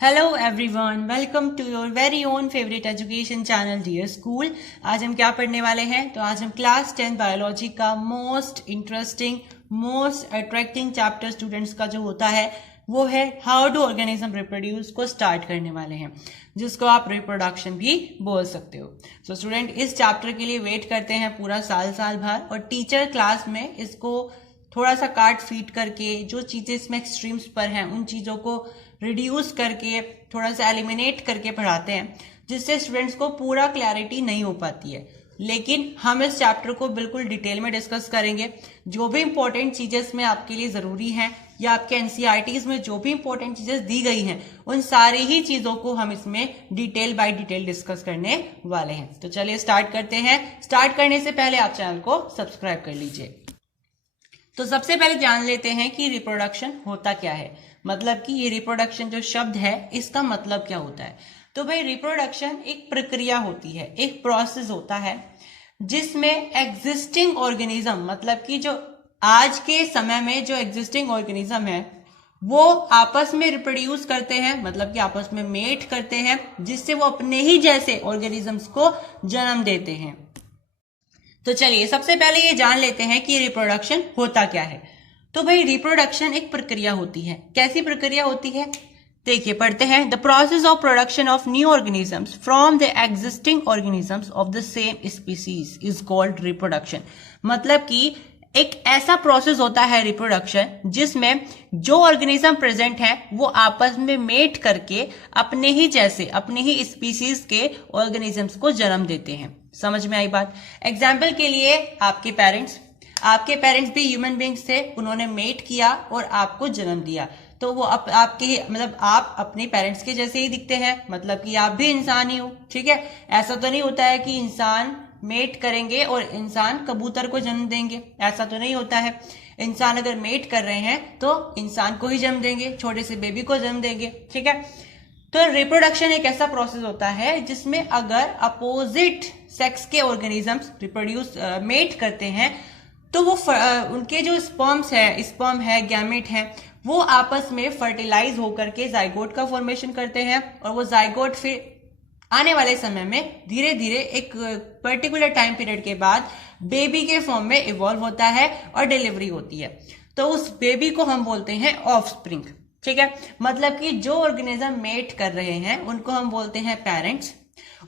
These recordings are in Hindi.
Hello everyone, welcome to your very own favourite education channel dear school. आज हम क्या पढ़ने वाले हैं? तो आज हम क्लास 10 बायोलॉजी का most interesting, most attracting chapter students का जो होता है वो है हाउ डू ऑर्गेनिज्म रिप्रोड्यूस को स्टार्ट करने वाले हैं, जिसको आप रिप्रोडक्शन भी बोल सकते हो। सो स्टूडेंट इस चैप्टर के लिए वेट करते हैं पूरा साल भर, और टीचर क्लास में इसको थोड़ा सा काट फीट करके जो चीजें इसमें एक्सट्रीम्स पर हैं उन चीजों को रिड्यूस करके थोड़ा सा एलिमिनेट करके पढ़ाते हैं, जिससे स्टूडेंट्स को पूरा क्लैरिटी नहीं हो पाती है। लेकिन हम इस चैप्टर को बिल्कुल डिटेल में डिस्कस करेंगे। जो भी इंपॉर्टेंट चीजें इसमें आपके लिए जरूरी हैं या आपके एनसीईआरटीज में जो भी इंपॉर्टेंट चीजें दी गई हैं उन सारी ही चीजों को हम इसमें डिटेल बाय डिटेल डिस्कस करने वाले हैं। तो चलिए स्टार्ट करते हैं। स्टार्ट करने से पहले आप चैनल को सब्सक्राइब कर लीजिए। तो सबसे पहले जान लेते हैं कि रिप्रोडक्शन होता क्या है, मतलब कि ये रिप्रोडक्शन जो शब्द है इसका मतलब क्या होता है। तो भाई रिप्रोडक्शन एक प्रक्रिया होती है, एक प्रोसेस होता है जिसमें एग्जिस्टिंग ऑर्गेनिज्म, मतलब कि जो आज के समय में जो एग्जिस्टिंग ऑर्गेनिज्म है वो आपस में रिप्रोड्यूस करते हैं, मतलब कि आपस में मेट करते हैं, जिससे वो अपने ही जैसे ऑर्गेनिजम्स को जन्म देते हैं। तो चलिए सबसे पहले ये जान लेते हैं कि रिप्रोडक्शन होता क्या है। तो भाई रिप्रोडक्शन एक प्रक्रिया होती है। कैसी प्रक्रिया होती है? देखिए पढ़ते हैं। The process of production of new organisms from the existing organisms of the same species is called reproduction. मतलब कि एक ऐसा प्रोसेस होता है रिप्रोडक्शन जिसमें जो ऑर्गेनिज्म प्रेजेंट है वो आपस में मेट करके अपने ही जैसे, अपने ही स्पीसीज के ऑर्गेनिजम्स को जन्म देते हैं। समझ में आई बात? एग्जाम्पल के लिए आपके पेरेंट्स भी ह्यूमन बींग्स थे, उन्होंने मेट किया और आपको जन्म दिया। तो वो आपके मतलब आप अपने पेरेंट्स के जैसे ही दिखते हैं, मतलब कि आप भी इंसान ही हो। ठीक है, ऐसा तो नहीं होता है कि इंसान मेट करेंगे और इंसान कबूतर को जन्म देंगे, ऐसा तो नहीं होता है। इंसान अगर मेट कर रहे हैं तो इंसान को ही जन्म देंगे, छोटे से बेबी को जन्म देंगे। ठीक है, तो रिप्रोडक्शन एक ऐसा प्रोसेस होता है जिसमें अगर अपोजिट सेक्स के ऑर्गेनिजम्स रिप्रोड्यूस मेट करते हैं तो वो उनके जो स्पर्म है, गैमेट है, वो आपस में फर्टिलाइज होकर के जाइगोट का फॉर्मेशन करते हैं, और वो जाइगोट फिर आने वाले समय में धीरे धीरे एक पर्टिकुलर टाइम पीरियड के बाद बेबी के फॉर्म में इवॉल्व होता है और डिलीवरी होती है। तो उस बेबी को हम बोलते हैं ऑफस्प्रिंग। ठीक है, मतलब कि जो ऑर्गेनिज्म मेट कर रहे हैं उनको हम बोलते हैं पेरेंट्स,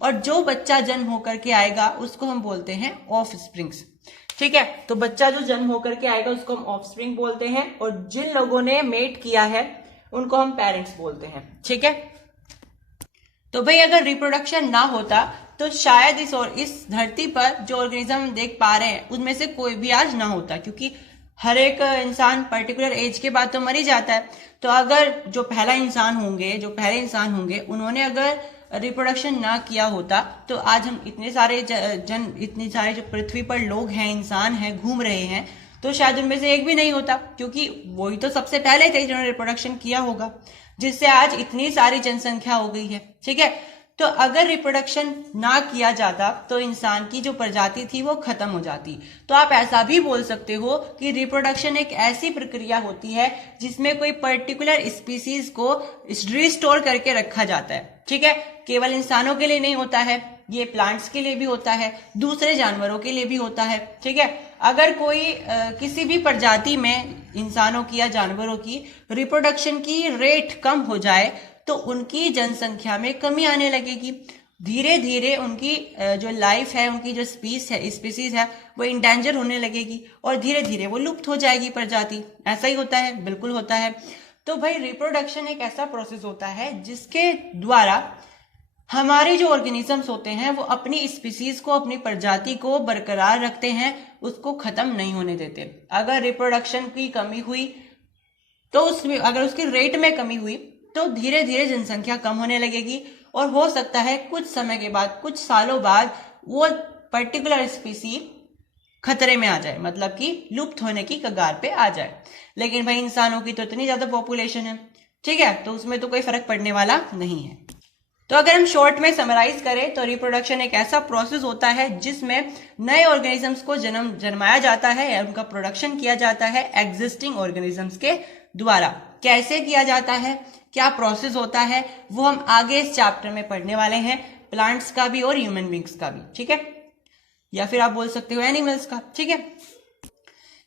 और जो बच्चा जन्म होकर के आएगा उसको हम बोलते हैं ऑफस्प्रिंग्स। ठीक है, तो बच्चा जो जन्म होकर के आएगा उसको हम ऑफस्प्रिंग बोलते हैं, और जिन लोगों ने मेट किया है उनको हम पेरेंट्स बोलते हैं। ठीक है, तो भाई अगर रिप्रोडक्शन ना होता तो शायद इस धरती पर जो ऑर्गेनिज्म देख पा रहे हैं उनमें से कोई भी आज ना होता, क्योंकि हर एक इंसान पर्टिकुलर एज के बाद तो मर ही जाता है। तो अगर जो पहले इंसान होंगे उन्होंने अगर रिप्रोडक्शन ना किया होता तो आज हम इतने सारे जो पृथ्वी पर लोग हैं, इंसान हैं, घूम रहे हैं, तो शायद उनमें से एक भी नहीं होता, क्योंकि वही तो सबसे पहले थे जिन्होंने रिप्रोडक्शन किया होगा, जिससे आज इतनी सारी जनसंख्या हो गई है। ठीक है, तो अगर रिप्रोडक्शन ना किया जाता तो इंसान की जो प्रजाति थी वो खत्म हो जाती। तो आप ऐसा भी बोल सकते हो कि रिप्रोडक्शन एक ऐसी प्रक्रिया होती है जिसमें कोई पर्टिकुलर स्पीसीज को रिस्टोर करके रखा जाता है। ठीक है, केवल इंसानों के लिए नहीं होता है, ये प्लांट्स के लिए भी होता है, दूसरे जानवरों के लिए भी होता है। ठीक है, अगर कोई किसी भी प्रजाति में इंसानों की या जानवरों की रिप्रोडक्शन की रेट कम हो जाए तो उनकी जनसंख्या में कमी आने लगेगी। धीरे धीरे उनकी जो लाइफ है, उनकी जो स्पीसीज है वो इंडेंजर होने लगेगी, और धीरे धीरे वो लुप्त हो जाएगी प्रजाति। ऐसा ही होता है, बिल्कुल होता है। तो भाई रिप्रोडक्शन एक ऐसा प्रोसेस होता है जिसके द्वारा हमारे जो ऑर्गेनिजम्स होते हैं वो अपनी स्पीसीज को, अपनी प्रजाति को बरकरार रखते हैं, उसको खत्म नहीं होने देते। अगर रिप्रोडक्शन की कमी हुई तो अगर उसकी रेट में कमी हुई तो धीरे धीरे जनसंख्या कम होने लगेगी, और हो सकता है कुछ समय के बाद, कुछ सालों बाद वो पर्टिकुलर स्पीसी खतरे में आ जाए, मतलब कि लुप्त होने की कगार पे आ जाए। लेकिन भाई इंसानों की तो इतनी ज्यादा पॉपुलेशन है, ठीक है, तो उसमें तो कोई फर्क पड़ने वाला नहीं है। तो अगर हम शॉर्ट में समराइज करें तो रिप्रोडक्शन एक ऐसा प्रोसेस होता है जिसमें नए ऑर्गेनिजम्स को जन्माया जाता है या उनका प्रोडक्शन किया जाता है एग्जिस्टिंग ऑर्गेनिजम्स के द्वारा। कैसे किया जाता है क्या प्रोसेस होता है वो हम आगे इस चैप्टर में पढ़ने वाले हैं, प्लांट्स का भी और ह्यूमन बींग्स का भी, ठीक है, या फिर आप बोल सकते हो एनिमल्स का, ठीक है।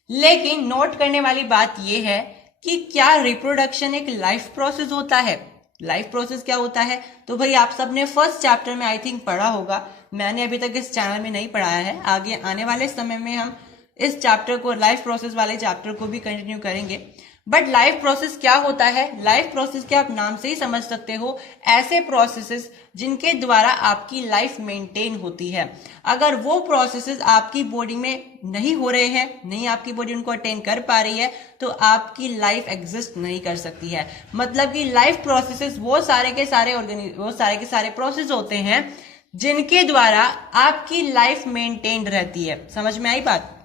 लेकिन नोट करने वाली बात यह है कि क्या रिप्रोडक्शन एक लाइफ प्रोसेस होता है? लाइफ प्रोसेस क्या होता है? तो भाई आप सबने फर्स्ट चैप्टर में आई थिंक पढ़ा होगा, मैंने अभी तक इस चैनल में नहीं पढ़ाया है, आगे आने वाले समय में हम इस चैप्टर को, लाइफ प्रोसेस वाले चैप्टर को भी कंटिन्यू करेंगे। बट लाइफ प्रोसेस क्या होता है? लाइफ प्रोसेस क्या आप नाम से ही समझ सकते हो, ऐसे प्रोसेसेस जिनके द्वारा आपकी लाइफ मेंटेन होती है। अगर वो प्रोसेसेस आपकी बॉडी में नहीं हो रहे हैं, नहीं आपकी बॉडी उनको अटेन कर पा रही है, तो आपकी लाइफ एग्जिस्ट नहीं कर सकती है। मतलब कि लाइफ प्रोसेसेस वो सारे के सारे प्रोसेस होते हैं जिनके द्वारा आपकी लाइफ मेंटेन रहती है। समझ में आई बात?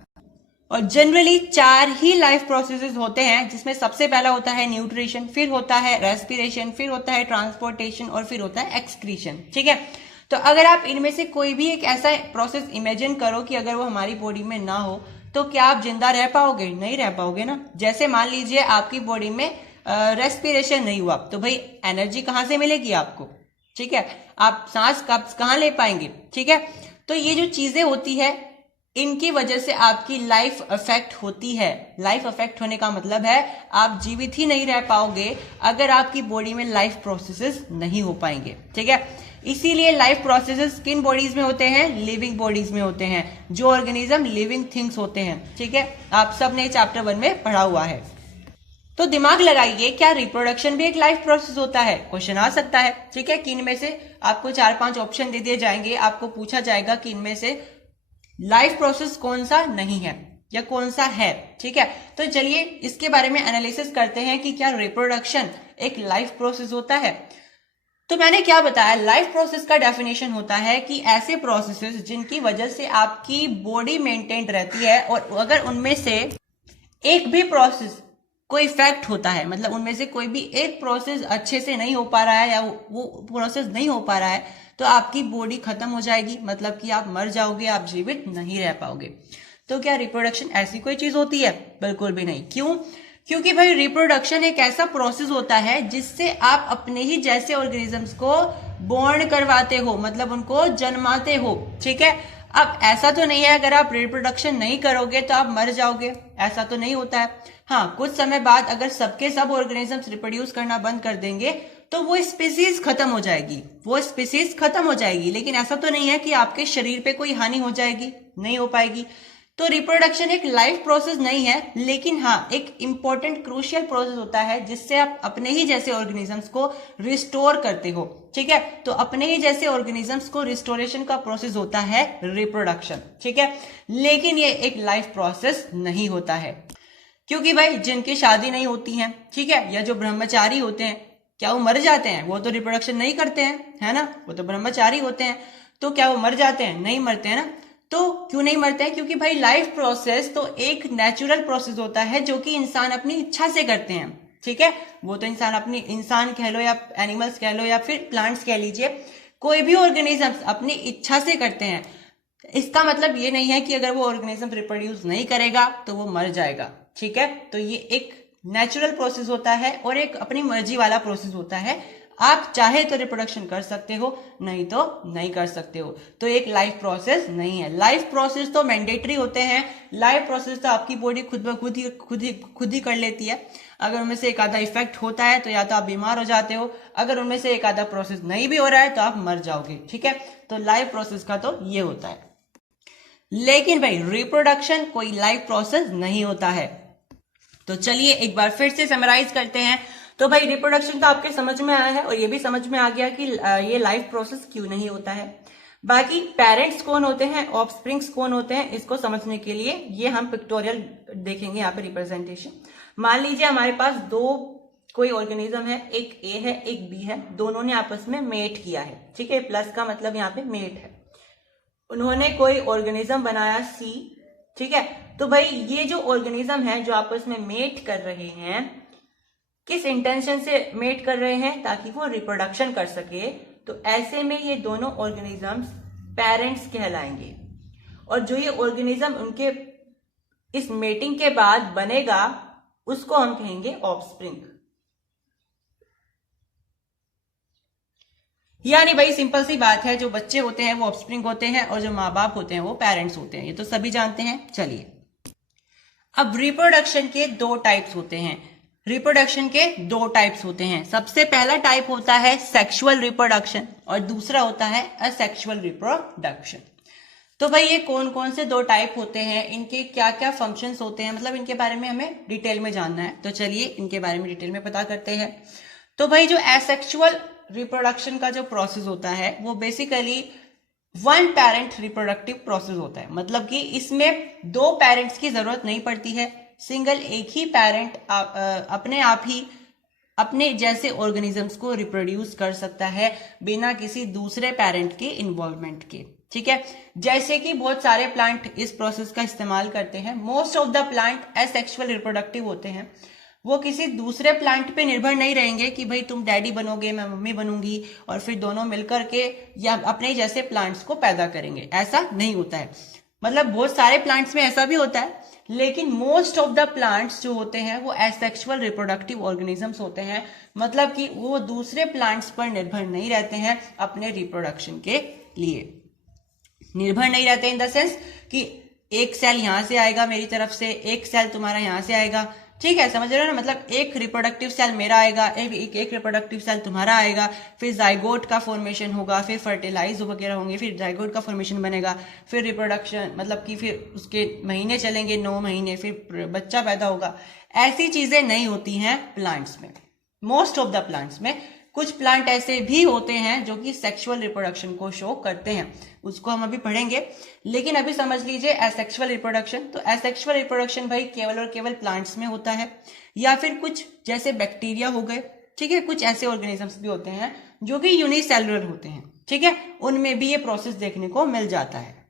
और जनरली 4 ही लाइफ प्रोसेसेस होते हैं, जिसमें सबसे पहला होता है न्यूट्रिशन, फिर होता है रेस्पिरेशन, फिर होता है ट्रांसपोर्टेशन और फिर होता है एक्सक्रीशन, ठीक है। तो अगर आप इनमें से कोई भी एक ऐसा प्रोसेस इमेजिन करो कि अगर वो हमारी बॉडी में ना हो तो क्या आप जिंदा रह पाओगे? नहीं रह पाओगे ना। जैसे मान लीजिए आपकी बॉडी में रेस्पिरेशन नहीं हुआ तो भाई एनर्जी कहां से मिलेगी आपको, ठीक है, आप सांस कहां ले पाएंगे, ठीक है। तो ये जो चीजें होती है इनकी वजह से आपकी लाइफ अफेक्ट होती है। लाइफ अफेक्ट होने का मतलब है आप जीवित ही नहीं रह पाओगे अगर आपकी बॉडी में लाइफ प्रोसेसेस नहीं हो पाएंगे, ठीक है। इसीलिए लाइफ प्रोसेसेस किन बॉडीज में होते हैं? लिविंग बॉडीज में होते हैं, जो ऑर्गेनिज्म लिविंग थिंग्स होते हैं, ठीक है। आप सबने चैप्टर 1 में पढ़ा हुआ है। तो दिमाग लगाइए, क्या रिप्रोडक्शन भी एक लाइफ प्रोसेस होता है? क्वेश्चन आ सकता है, ठीक है, कि इनमें से आपको 4-5 ऑप्शन दे दिए जाएंगे, आपको पूछा जाएगा कि इनमें से लाइफ प्रोसेस कौन सा नहीं है या कौन सा है, ठीक है। तो चलिए इसके बारे में एनालिसिस करते हैं कि क्या रिप्रोडक्शन एक लाइफ प्रोसेस होता है। तो मैंने क्या बताया, लाइफ प्रोसेस का डेफिनेशन होता है कि ऐसे प्रोसेसेस जिनकी वजह से आपकी बॉडी मेंटेन रहती है, और अगर उनमें से एक भी प्रोसेस को इफेक्ट होता है, मतलब उनमें से कोई भी एक प्रोसेस अच्छे से नहीं हो पा रहा है या वो प्रोसेस नहीं हो पा रहा है, तो आपकी बॉडी खत्म हो जाएगी, मतलब कि आप मर जाओगे, आप जीवित नहीं रह पाओगे। तो क्या रिप्रोडक्शन ऐसी कोई चीज होती है? बिल्कुल भी नहीं। क्यों? क्योंकि भाई रिप्रोडक्शन एक ऐसा प्रोसेस होता है जिससे आप अपने ही जैसे ऑर्गेनिजम्स को बॉर्न करवाते हो, मतलब उनको जन्माते हो, ठीक है। अब ऐसा तो नहीं है अगर आप रिप्रोडक्शन नहीं करोगे तो आप मर जाओगे, ऐसा तो नहीं होता है। हाँ, कुछ समय बाद अगर सबके सब ऑर्गेनिजम्स रिप्रोड्यूस करना बंद कर देंगे तो वो स्पीसीज खत्म हो जाएगी, लेकिन ऐसा तो नहीं है कि आपके शरीर पे कोई हानि हो जाएगी, नहीं हो पाएगी। तो रिप्रोडक्शन एक लाइफ प्रोसेस नहीं है, लेकिन हाँ एक इंपॉर्टेंट क्रूशियल प्रोसेस होता है जिससे आप अपने ही जैसे ऑर्गेनिजम्स को रिस्टोर करते हो, ठीक है। तो अपने ही जैसे ऑर्गेनिजम्स को रिस्टोरेशन का प्रोसेस होता है रिप्रोडक्शन, ठीक है। लेकिन ये एक लाइफ प्रोसेस नहीं होता है, क्योंकि भाई जिनकी शादी नहीं होती है, ठीक है, या जो ब्रह्मचारी होते हैं, क्या वो मर जाते हैं? वो तो रिप्रोडक्शन नहीं करते हैं, है ना, वो तो ब्रह्मचारी होते हैं। तो क्या वो मर जाते हैं? नहीं मरते हैं ना। तो क्यों नहीं मरते हैं? क्योंकि भाई लाइफ प्रोसेस तो एक नेचुरल प्रोसेस होता है जो कि इंसान अपनी इच्छा से करते हैं, ठीक है। वो तो इंसान कह लो या एनिमल्स कह लो या फिर प्लांट्स कह लीजिए, कोई भी ऑर्गेनिजम्स अपनी इच्छा से करते हैं। इसका मतलब ये नहीं है कि अगर वो ऑर्गेनिज्म रिप्रोड्यूस नहीं करेगा तो वो मर जाएगा, ठीक है। तो ये एक नेचुरल प्रोसेस होता है और एक अपनी मर्जी वाला प्रोसेस होता है। आप चाहे तो रिप्रोडक्शन कर सकते हो, नहीं तो नहीं कर सकते हो। तो एक लाइफ प्रोसेस नहीं है। लाइफ प्रोसेस तो मैंडेटरी होते हैं, लाइफ प्रोसेस तो आपकी बॉडी खुद ब खुद ही कर लेती है। अगर उनमें से एक आधा इफेक्ट होता है तो या तो आप बीमार हो जाते हो, अगर उनमें से एक आधा प्रोसेस नहीं भी हो रहा है तो आप मर जाओगे, ठीक है। तो लाइफ प्रोसेस का तो ये होता है, लेकिन भाई रिप्रोडक्शन कोई लाइफ प्रोसेस नहीं होता है। तो चलिए एक बार फिर से समराइज करते हैं। तो भाई रिप्रोडक्शन तो आपके समझ में आया है और ये भी समझ में आ गया कि ये लाइफ प्रोसेस क्यों नहीं होता है। बाकी पेरेंट्स कौन होते हैं, ऑफस्प्रिंग्स कौन होते हैं, इसको समझने के लिए ये हम पिक्टोरियल देखेंगे यहाँ पे रिप्रेजेंटेशन। मान लीजिए हमारे पास दो कोई ऑर्गेनिज्म है, एक ए है एक बी है, दोनों ने आपस में मेट किया है, ठीक है। प्लस का मतलब यहाँ पे मेट है। उन्होंने कोई ऑर्गेनिज्म बनाया सी, ठीक है। तो भाई ये जो ऑर्गेनिज्म है जो आपस में मेट कर रहे हैं, किस इंटेंशन से मेट कर रहे हैं? ताकि वो रिप्रोडक्शन कर सके। तो ऐसे में ये दोनों ऑर्गेनिजम्स पेरेंट्स कहलाएंगे, और जो ये ऑर्गेनिज्म उनके इस मेटिंग के बाद बनेगा उसको हम कहेंगे ऑफस्प्रिंग। यानी भाई सिंपल सी बात है, जो बच्चे होते हैं वो ऑफस्प्रिंग होते हैं और जो माँ बाप होते हैं वो पेरेंट्स होते हैं, ये तो सभी जानते हैं। चलिए, अब रिप्रोडक्शन के दो टाइप्स होते हैं। रिप्रोडक्शन के दो टाइप्स होते हैं। सबसे पहला टाइप होता है सेक्सुअल रिप्रोडक्शन और दूसरा होता है असेक्सुअल रिप्रोडक्शन। तो भाई ये कौन कौन से दो टाइप होते हैं, इनके क्या क्या फंक्शंस होते हैं, मतलब इनके बारे में हमें डिटेल में जानना है। तो चलिए इनके बारे में डिटेल में पता करते हैं। तो भाई जो एसेक्सुअल रिप्रोडक्शन का जो प्रोसेस होता है वो basically one parent reproductive process होता है। मतलब कि इसमें दो पेरेंट्स की जरूरत नहीं पड़ती है, सिंगल एक ही पेरेंट अपने आप ही अपने जैसे ऑर्गेनिजम्स को रिप्रोड्यूस कर सकता है बिना किसी दूसरे पेरेंट के इन्वॉल्वमेंट के। ठीक है, जैसे कि बहुत सारे प्लांट इस प्रोसेस का इस्तेमाल करते हैं। Most of the plant asexual reproductive होते हैं। वो किसी दूसरे प्लांट पे निर्भर नहीं रहेंगे कि भाई तुम डैडी बनोगे मैं मम्मी बनूंगी और फिर दोनों मिलकर के या अपने जैसे प्लांट्स को पैदा करेंगे, ऐसा नहीं होता है। मतलब बहुत सारे प्लांट्स में ऐसा भी होता है, लेकिन मोस्ट ऑफ द प्लांट्स जो होते हैं वो एसेक्सुअल रिप्रोडक्टिव ऑर्गेनिजम्स होते हैं। मतलब कि वो दूसरे प्लांट्स पर निर्भर नहीं रहते हैं अपने रिप्रोडक्शन के लिए। निर्भर नहीं रहते इन द सेंस कि एक सेल यहां से आएगा मेरी तरफ से, एक सेल तुम्हारा यहां से आएगा। ठीक है, समझ रहे हो ना? मतलब एक रिप्रोडक्टिव सेल मेरा आएगा, एक रिप्रोडक्टिव सेल तुम्हारा आएगा, फिर जाइगोट का फॉर्मेशन होगा, फिर फर्टिलाइज वगैरह होंगे, फिर जाइगोट का फॉर्मेशन बनेगा, फिर रिप्रोडक्शन, मतलब कि फिर उसके महीने चलेंगे 9 महीने, फिर बच्चा पैदा होगा। ऐसी चीजें नहीं होती हैं प्लांट्स में, मोस्ट ऑफ द प्लांट्स में। कुछ प्लांट ऐसे भी होते हैं जो कि सेक्सुअल रिप्रोडक्शन को शो करते हैं, उसको हम अभी पढ़ेंगे। लेकिन अभी समझ लीजिए एसेक्सुअल रिप्रोडक्शन। तो एसेक्सुअल रिप्रोडक्शन भाई केवल और केवल प्लांट्स में होता है, या फिर कुछ जैसे बैक्टीरिया हो गए। ठीक है, कुछ ऐसे ऑर्गेनिजम्स भी होते हैं जो कि यूनिसेलुलर होते हैं। ठीक है, उनमें भी ये प्रोसेस देखने को मिल जाता है।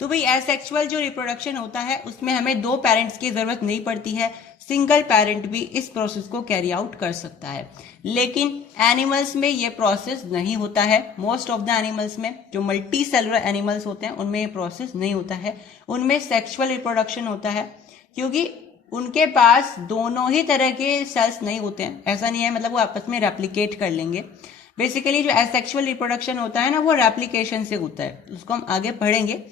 तो भाई एसेक्सुअल जो रिप्रोडक्शन होता है उसमें हमें दो पेरेंट्स की जरूरत नहीं पड़ती है, सिंगल पेरेंट भी इस प्रोसेस को कैरी आउट कर सकता है। लेकिन एनिमल्स में ये प्रोसेस नहीं होता है। मोस्ट ऑफ द एनिमल्स में, जो मल्टी सेलुलर एनिमल्स होते हैं उनमें ये प्रोसेस नहीं होता है, उनमें सेक्सुअल रिप्रोडक्शन होता है, क्योंकि उनके पास दोनों ही तरह के सेल्स नहीं होते हैं। ऐसा नहीं है मतलब वो आपस में रेप्लिकेट कर लेंगे। बेसिकली जो एसेक्सुअल रिप्रोडक्शन होता है ना वो रेप्लिकेशन से होता है, उसको हम आगे पढ़ेंगे।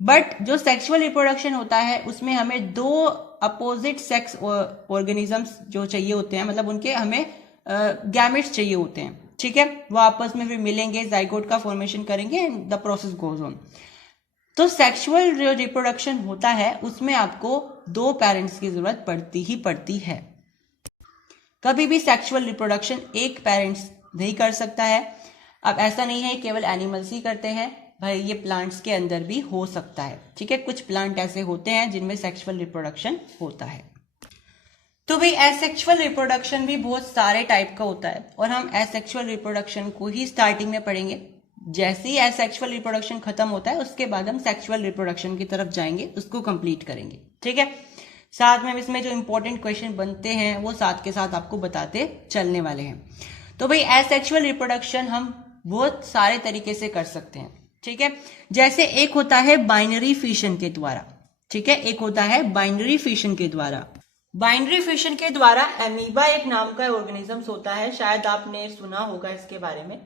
बट जो सेक्सुअल रिप्रोडक्शन होता है उसमें हमें दो अपोजिट सेक्स ऑर्गेनिजम्स जो चाहिए होते हैं, मतलब उनके हमें गैमेट्स चाहिए होते हैं। ठीक है, वो आपस में फिर मिलेंगे, जाइगोट का फॉर्मेशन करेंगे and the process goes on. तो सेक्सुअल जो रिप्रोडक्शन होता है उसमें आपको दो पेरेंट्स की जरूरत पड़ती ही पड़ती है। कभी भी सेक्सुअल रिप्रोडक्शन एक पेरेंट्स नहीं कर सकता है। अब ऐसा नहीं है केवल एनिमल्स ही करते हैं भाई, ये प्लांट्स के अंदर भी हो सकता है। ठीक है, कुछ प्लांट ऐसे होते हैं जिनमें सेक्सुअल रिप्रोडक्शन होता है। तो भाई एसेक्सुअल रिप्रोडक्शन भी बहुत सारे टाइप का होता है और हम एसेक्सुअल रिप्रोडक्शन को ही स्टार्टिंग में पढ़ेंगे। जैसे ही एसेक्सुअल रिप्रोडक्शन खत्म होता है उसके बाद हम सेक्सुअल रिप्रोडक्शन की तरफ जाएंगे, उसको कंप्लीट करेंगे। ठीक है, साथ में इसमें जो इंपॉर्टेंट क्वेश्चन बनते हैं वो साथ के साथ आपको बताते चलने वाले हैं। तो भाई एसेक्सुअल रिप्रोडक्शन हम बहुत सारे तरीके से कर सकते हैं। ठीक है, जैसे एक होता है बाइनरी फिशन के द्वारा। ठीक है, एक होता है बाइनरी फिशन के द्वारा। बाइनरी फिशन के द्वारा एमीबा एक नाम का ऑर्गेनिज्म होता है, शायद आपने सुना होगा इसके बारे में।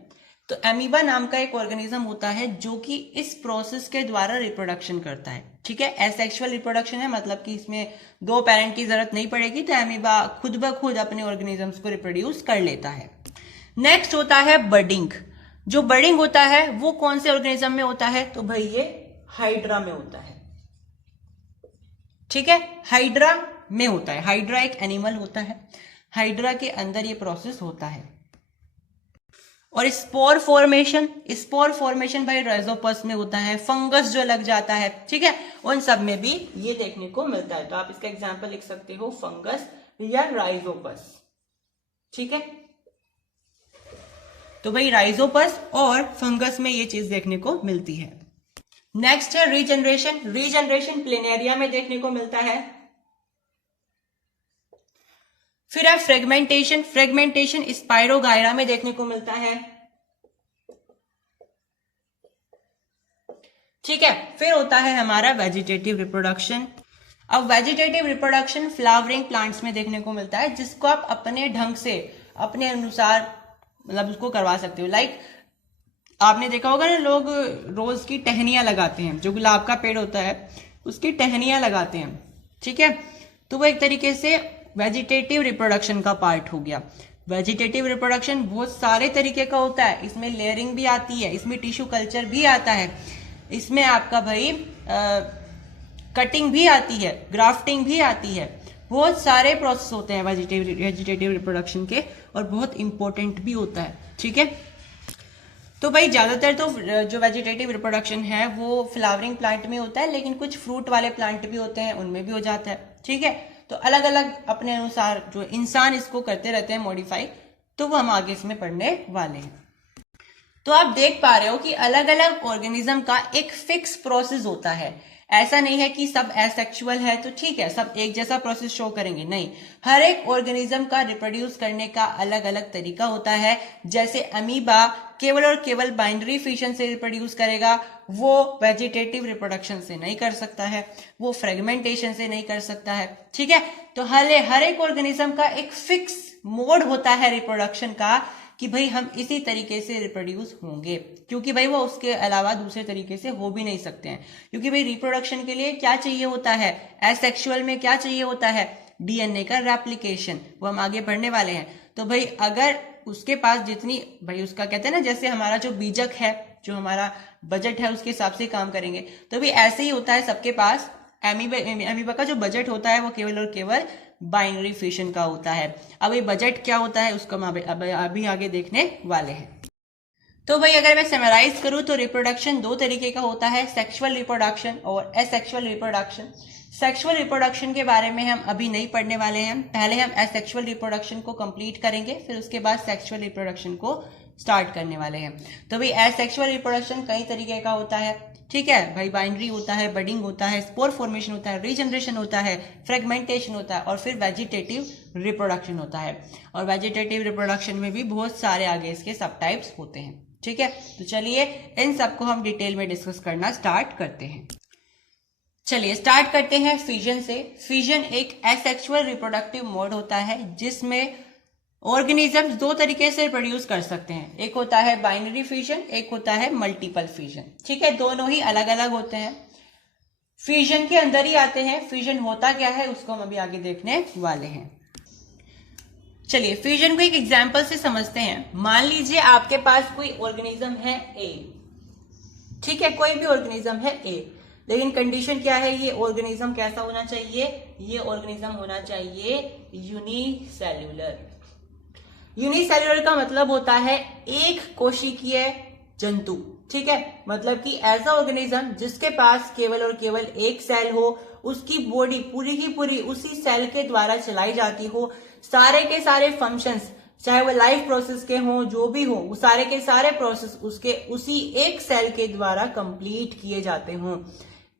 तो एमीबा नाम का एक ऑर्गेनिज्म होता है जो कि इस प्रोसेस के द्वारा रिप्रोडक्शन करता है। ठीक है, एसेक्सुअल रिप्रोडक्शन है, मतलब कि इसमें दो पेरेंट की जरूरत नहीं पड़ेगी, तो एमीबा खुद ब खुद अपने ऑर्गेनिजम्स को रिप्रोड्यूस कर लेता है। नेक्स्ट होता है बर्डिंग। जो बर्डिंग होता है वो कौन से ऑर्गेनिज्म में होता है? तो भाई ये हाइड्रा में होता है। ठीक है, हाइड्रा में होता है। हाइड्रा एक एनिमल होता है, हाइड्रा के अंदर ये प्रोसेस होता है। और स्पोर फॉर्मेशन भाई राइजोपस में होता है। फंगस जो लग जाता है, ठीक है, उन सब में भी ये देखने को मिलता है। तो आप इसका एग्जांपल लिख सकते हो फंगस या राइजोपस। ठीक है, तो भाई राइजोपस और फंगस में ये चीज देखने को मिलती है। नेक्स्ट है रीजनरेशन। रीजनरेशन प्लेनेरिया में देखने को मिलता है। फिर है फ्रेगमेंटेशन। फ्रेगमेंटेशन स्पाइरोगायरा में देखने को मिलता है। ठीक है, फिर होता है हमारा वेजिटेटिव रिप्रोडक्शन। अब वेजिटेटिव रिप्रोडक्शन फ्लावरिंग प्लांट्स में देखने को मिलता है, जिसको आप अपने ढंग से अपने अनुसार मतलब उसको करवा सकते हो। लाइक आपने देखा होगा ना, लोग रोज की टहनियां लगाते हैं, जो गुलाब का पेड़ होता है उसकी टहनियां लगाते हैं, ठीक है। तो वो एक तरीके से वेजिटेटिव रिप्रोडक्शन का पार्ट हो गया। वेजिटेटिव रिप्रोडक्शन बहुत सारे तरीके का होता है, इसमें लेयरिंग भी आती है, इसमें टिश्यू कल्चर भी आता है, इसमें आपका भाई कटिंग भी आती है, ग्राफ्टिंग भी आती है, बहुत सारे प्रोसेस होते हैं वेजिटेटिव रिप्रोडक्शन के, और बहुत इंपॉर्टेंट भी होता है, ठीक है। तो भाई ज्यादातर तो जो वेजिटेटिव रिप्रोडक्शन है वो फ्लावरिंग प्लांट में होता है, लेकिन कुछ फ्रूट वाले प्लांट भी होते हैं, उनमें भी हो जाता है, ठीक है। तो अलग अलग अपने अनुसार जो इंसान इसको करते रहते हैं मॉडिफाई, तो वो हम आगे इसमें पढ़ने वाले हैं। तो आप देख पा रहे हो कि अलग अलग ऑर्गेनिज्म का एक फिक्स प्रोसेस होता है। ऐसा नहीं है कि सब एसेक्सुअल है तो ठीक है सब एक जैसा प्रोसेस शो करेंगे, नहीं, हर एक ऑर्गेनिज्म का रिप्रोड्यूस करने का अलग अलग तरीका होता है। जैसे अमीबा केवल और केवल बाइनरी फिशन से रिप्रोड्यूस करेगा, वो वेजिटेटिव रिप्रोडक्शन से नहीं कर सकता है, वो फ्रेगमेंटेशन से नहीं कर सकता है, ठीक है। तो हर एक ऑर्गेनिज्म का एक फिक्स मोड होता है रिप्रोडक्शन का, कि भाई हम इसी तरीके से रिप्रोड्यूस होंगे, क्योंकि भाई वो उसके अलावा दूसरे तरीके से हो भी नहीं सकते हैं। क्योंकि भाई रिप्रोडक्शन के लिए क्या चाहिए होता है, एसेक्सुअल में क्या चाहिए होता है, डीएनए का रेप्लिकेशन, वो हम आगे पढ़ने वाले हैं। तो भाई अगर उसके पास जितनी, भाई उसका कहते हैं ना, जैसे हमारा जो बीजक है, जो हमारा बजट है उसके हिसाब से काम करेंगे, तो भी ऐसे ही होता है सबके पास। एमीबा का जो बजट होता है वो केवल और केवल बाइनरी फिशन का होता है। अब ये बजट क्या होता है उसको हम अभी आगे देखने वाले हैं। तो भाई अगर मैं समराइज करूं तो रिप्रोडक्शन दो तरीके का होता है, सेक्सुअल रिप्रोडक्शन और एसेक्सुअल रिप्रोडक्शन। सेक्सुअल रिप्रोडक्शन के बारे में हम अभी नहीं पढ़ने वाले हैं, पहले हम एसेक्सुअल रिप्रोडक्शन को कंप्लीट करेंगे, फिर उसके बाद सेक्सुअल रिप्रोडक्शन को स्टार्ट करने वाले हैं। तो भाई एसेक्सुअल रिप्रोडक्शन कई तरीके का होता है, ठीक है भाई। बाइनरी होता है, बडिंग होता है, स्पोर फॉर्मेशन होता है, रीजनरेशन होता है, फ्रेगमेंटेशन होता है, और फिर वेजिटेटिव रिप्रोडक्शन होता है। और वेजिटेटिव रिप्रोडक्शन में भी बहुत सारे आगे इसके सब टाइप्स होते हैं, ठीक है। तो चलिए इन सबको हम डिटेल में डिस्कस करना स्टार्ट करते हैं। चलिए स्टार्ट करते हैं फिजन से। फिजन एक एसेक्सुअल रिप्रोडक्टिव मोड होता है जिसमें ऑर्गेनिजम्स दो तरीके से प्रोड्यूस कर सकते हैं, एक होता है बाइनरी फिजन, एक होता है मल्टीपल फिजन, ठीक है। दोनों ही अलग अलग होते हैं, फिजन के अंदर ही आते हैं। फिजन होता क्या है उसको हम अभी आगे देखने वाले हैं। चलिए फिजन को एक एग्जांपल से समझते हैं। मान लीजिए आपके पास कोई ऑर्गेनिज्म है ए, ठीक है, कोई भी ऑर्गेनिज्म है ए, लेकिन कंडीशन क्या है, ये ऑर्गेनिज्म कैसा होना चाहिए, ये ऑर्गेनिज्म होना चाहिए यूनिसेल्यूलर। यूनिसेल्यूलर का मतलब होता है एक कोशिकीय जंतु, ठीक है। मतलब कि ऐसा ऑर्गेनिज्म जिसके पास केवल और केवल एक सेल हो, उसकी बॉडी पूरी की पूरी उसी सेल के द्वारा चलाई जाती हो, सारे के सारे फंक्शंस चाहे वो लाइफ प्रोसेस के हों, जो भी हो, वो सारे के सारे प्रोसेस उसके उसी एक सेल के द्वारा कंप्लीट किए जाते हों।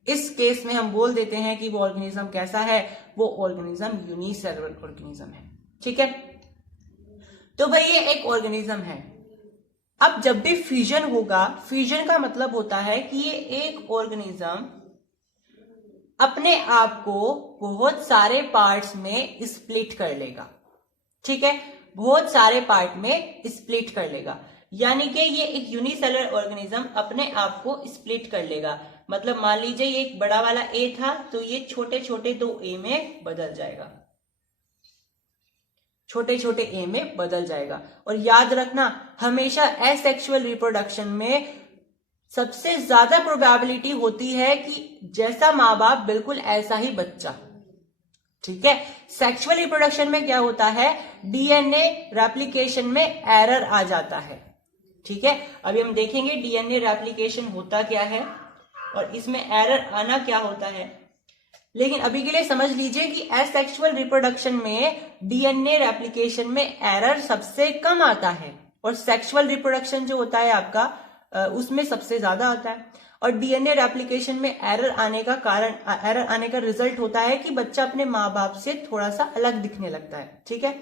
इस केस में हम बोल देते हैं कि वो ऑर्गेनिज्म कैसा है, वो ऑर्गेनिज्म यूनिसेलुलर ऑर्गेनिज्म है, ठीक है। तो भाई ये एक ऑर्गेनिज्म है। अब जब भी फ्यूजन होगा, फ्यूजन का मतलब होता है कि ये एक ऑर्गेनिज्म अपने आप को बहुत सारे पार्ट्स में स्प्लिट कर लेगा, ठीक है, बहुत सारे पार्ट में स्प्लिट कर लेगा। यानी कि ये एक यूनिसेलुलर ऑर्गेनिज्म अपने आप को स्प्लिट कर लेगा। मतलब मान लीजिए ये एक बड़ा वाला ए था, तो ये छोटे छोटे दो ए में बदल जाएगा, छोटे छोटे ए में बदल जाएगा। और याद रखना हमेशा एसेक्सुअल रिप्रोडक्शन में सबसे ज्यादा प्रोबेबिलिटी होती है कि जैसा माँ बाप बिल्कुल ऐसा ही बच्चा, ठीक है। सेक्सुअल रिप्रोडक्शन में क्या होता है, डीएनए रेप्लिकेशन में एरर आ जाता है, ठीक है। अभी हम देखेंगे डीएनए रेप्लिकेशन होता क्या है और इसमें एरर आना क्या होता है। लेकिन अभी के लिए समझ लीजिए कि एसेक्सुअल रिप्रोडक्शन में डीएनए रेप्लिकेशन में एरर सबसे कम आता है, और सेक्सुअल रिप्रोडक्शन जो होता है आपका उसमें सबसे ज्यादा आता है। और डीएनए रेप्लिकेशन में एरर आने का कारण, एरर आने का रिजल्ट होता है कि बच्चा अपने माँ बाप से थोड़ा सा अलग दिखने लगता है, ठीक है।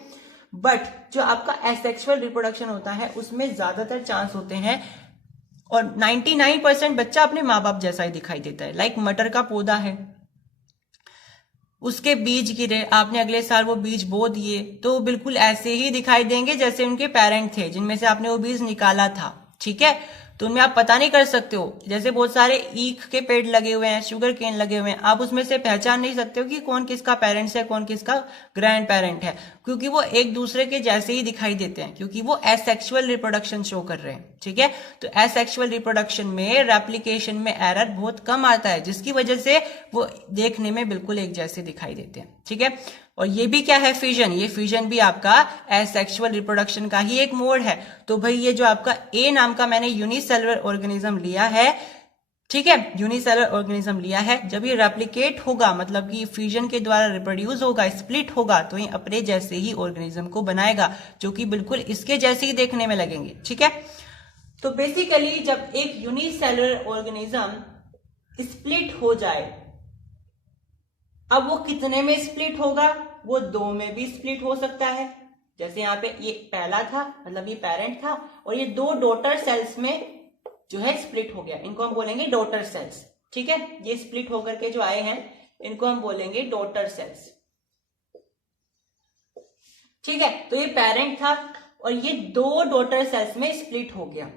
बट जो आपका एसेक्सुअल रिप्रोडक्शन होता है उसमें ज्यादातर चांस होते हैं, और 99% बच्चा अपने माँ बाप जैसा ही दिखाई देता है। लाइक मटर का पौधा है, उसके बीज गिरे, आपने अगले साल वो बीज बो दिए, तो बिल्कुल ऐसे ही दिखाई देंगे जैसे उनके पेरेंट थे जिनमें से आपने वो बीज निकाला था। ठीक है, तो उनमें आप पता नहीं कर सकते हो। जैसे बहुत सारे ईख के पेड़ लगे हुए हैं, शुगर केन लगे हुए हैं, आप उसमें से पहचान नहीं सकते हो कि कौन किसका पेरेंट्स है, कौन किसका ग्रैंड पेरेंट है, क्योंकि वो एक दूसरे के जैसे ही दिखाई देते हैं, क्योंकि वो एसेक्सुअल रिप्रोडक्शन शो कर रहे हैं। ठीक है, तो एसेक्सुअल रिप्रोडक्शन में रेप्लिकेशन में एरर बहुत कम आता है, जिसकी वजह से वो देखने में बिल्कुल एक जैसे दिखाई देते हैं। ठीक है, और ये भी क्या है, फिजन। ये फिजन भी आपका एसेक्सुअल रिप्रोडक्शन का ही एक मोड है। तो भाई ये जो आपका ए नाम का मैंने यूनिसेलुलर ऑर्गेनिज्म लिया है, ठीक है, यूनिसेलुलर ऑर्गेनिज्म लिया है, जब ये रेप्लिकेट होगा, मतलब कि फ्यूजन के द्वारा रिप्रोड्यूस होगा, स्प्लिट होगा, तो ये अपने जैसे ही ऑर्गेनिज्म को बनाएगा, जो कि बिल्कुल इसके जैसे ही देखने में लगेंगे। ठीक है, तो बेसिकली जब एक यूनिसेलुलर ऑर्गेनिज्म स्प्लिट हो जाए, अब वो कितने में स्प्लिट होगा, वो 2 में भी स्प्लिट हो सकता है। जैसे यहाँ पे ये पहला था, मतलब ये पेरेंट था, और ये 2 डॉटर सेल्स में जो है स्प्लिट हो गया, इनको हम बोलेंगे डॉटर सेल्स। ठीक है, ये स्प्लिट होकर के जो आए हैं इनको हम बोलेंगे डॉटर सेल्स। ठीक है, तो ये पेरेंट था और ये 2 डॉटर सेल्स में स्प्लिट हो गया।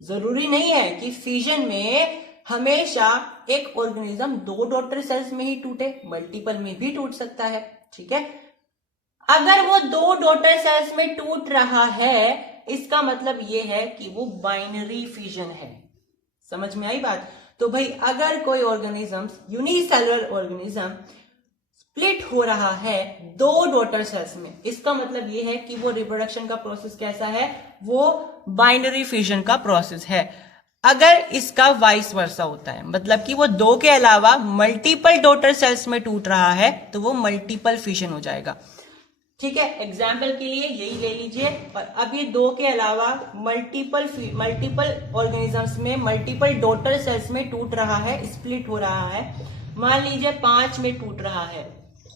जरूरी नहीं है कि फ्यूजन में हमेशा एक ऑर्गेनिज्म 2 डॉटर सेल्स में ही टूटे, मल्टीपल में भी टूट सकता है। ठीक है, अगर वो 2 डॉटर सेल्स में टूट रहा है, इसका मतलब ये है कि वो बाइनरी फ्यूजन है। समझ में आई बात? तो भाई अगर कोई ऑर्गेनिज्म, यूनिसेलुलर ऑर्गेनिज्म स्प्लिट हो रहा है 2 डॉटर सेल्स में, इसका मतलब ये है कि वो रिप्रोडक्शन का प्रोसेस कैसा है, वो बाइनरी फ्यूजन का प्रोसेस है। अगर इसका वाइस वर्सा होता है, मतलब कि वो 2 के अलावा मल्टीपल डॉटर सेल्स में टूट रहा है, तो वो मल्टीपल फ्यूजन हो जाएगा। ठीक है, एग्जाम्पल के लिए यही ले लीजिए। और अब ये 2 के अलावा मल्टीपल ऑर्गेनिजम्स में मल्टीपल डॉटर सेल्स में टूट रहा है, स्प्लिट हो रहा है। मान लीजिए 5 में टूट रहा है,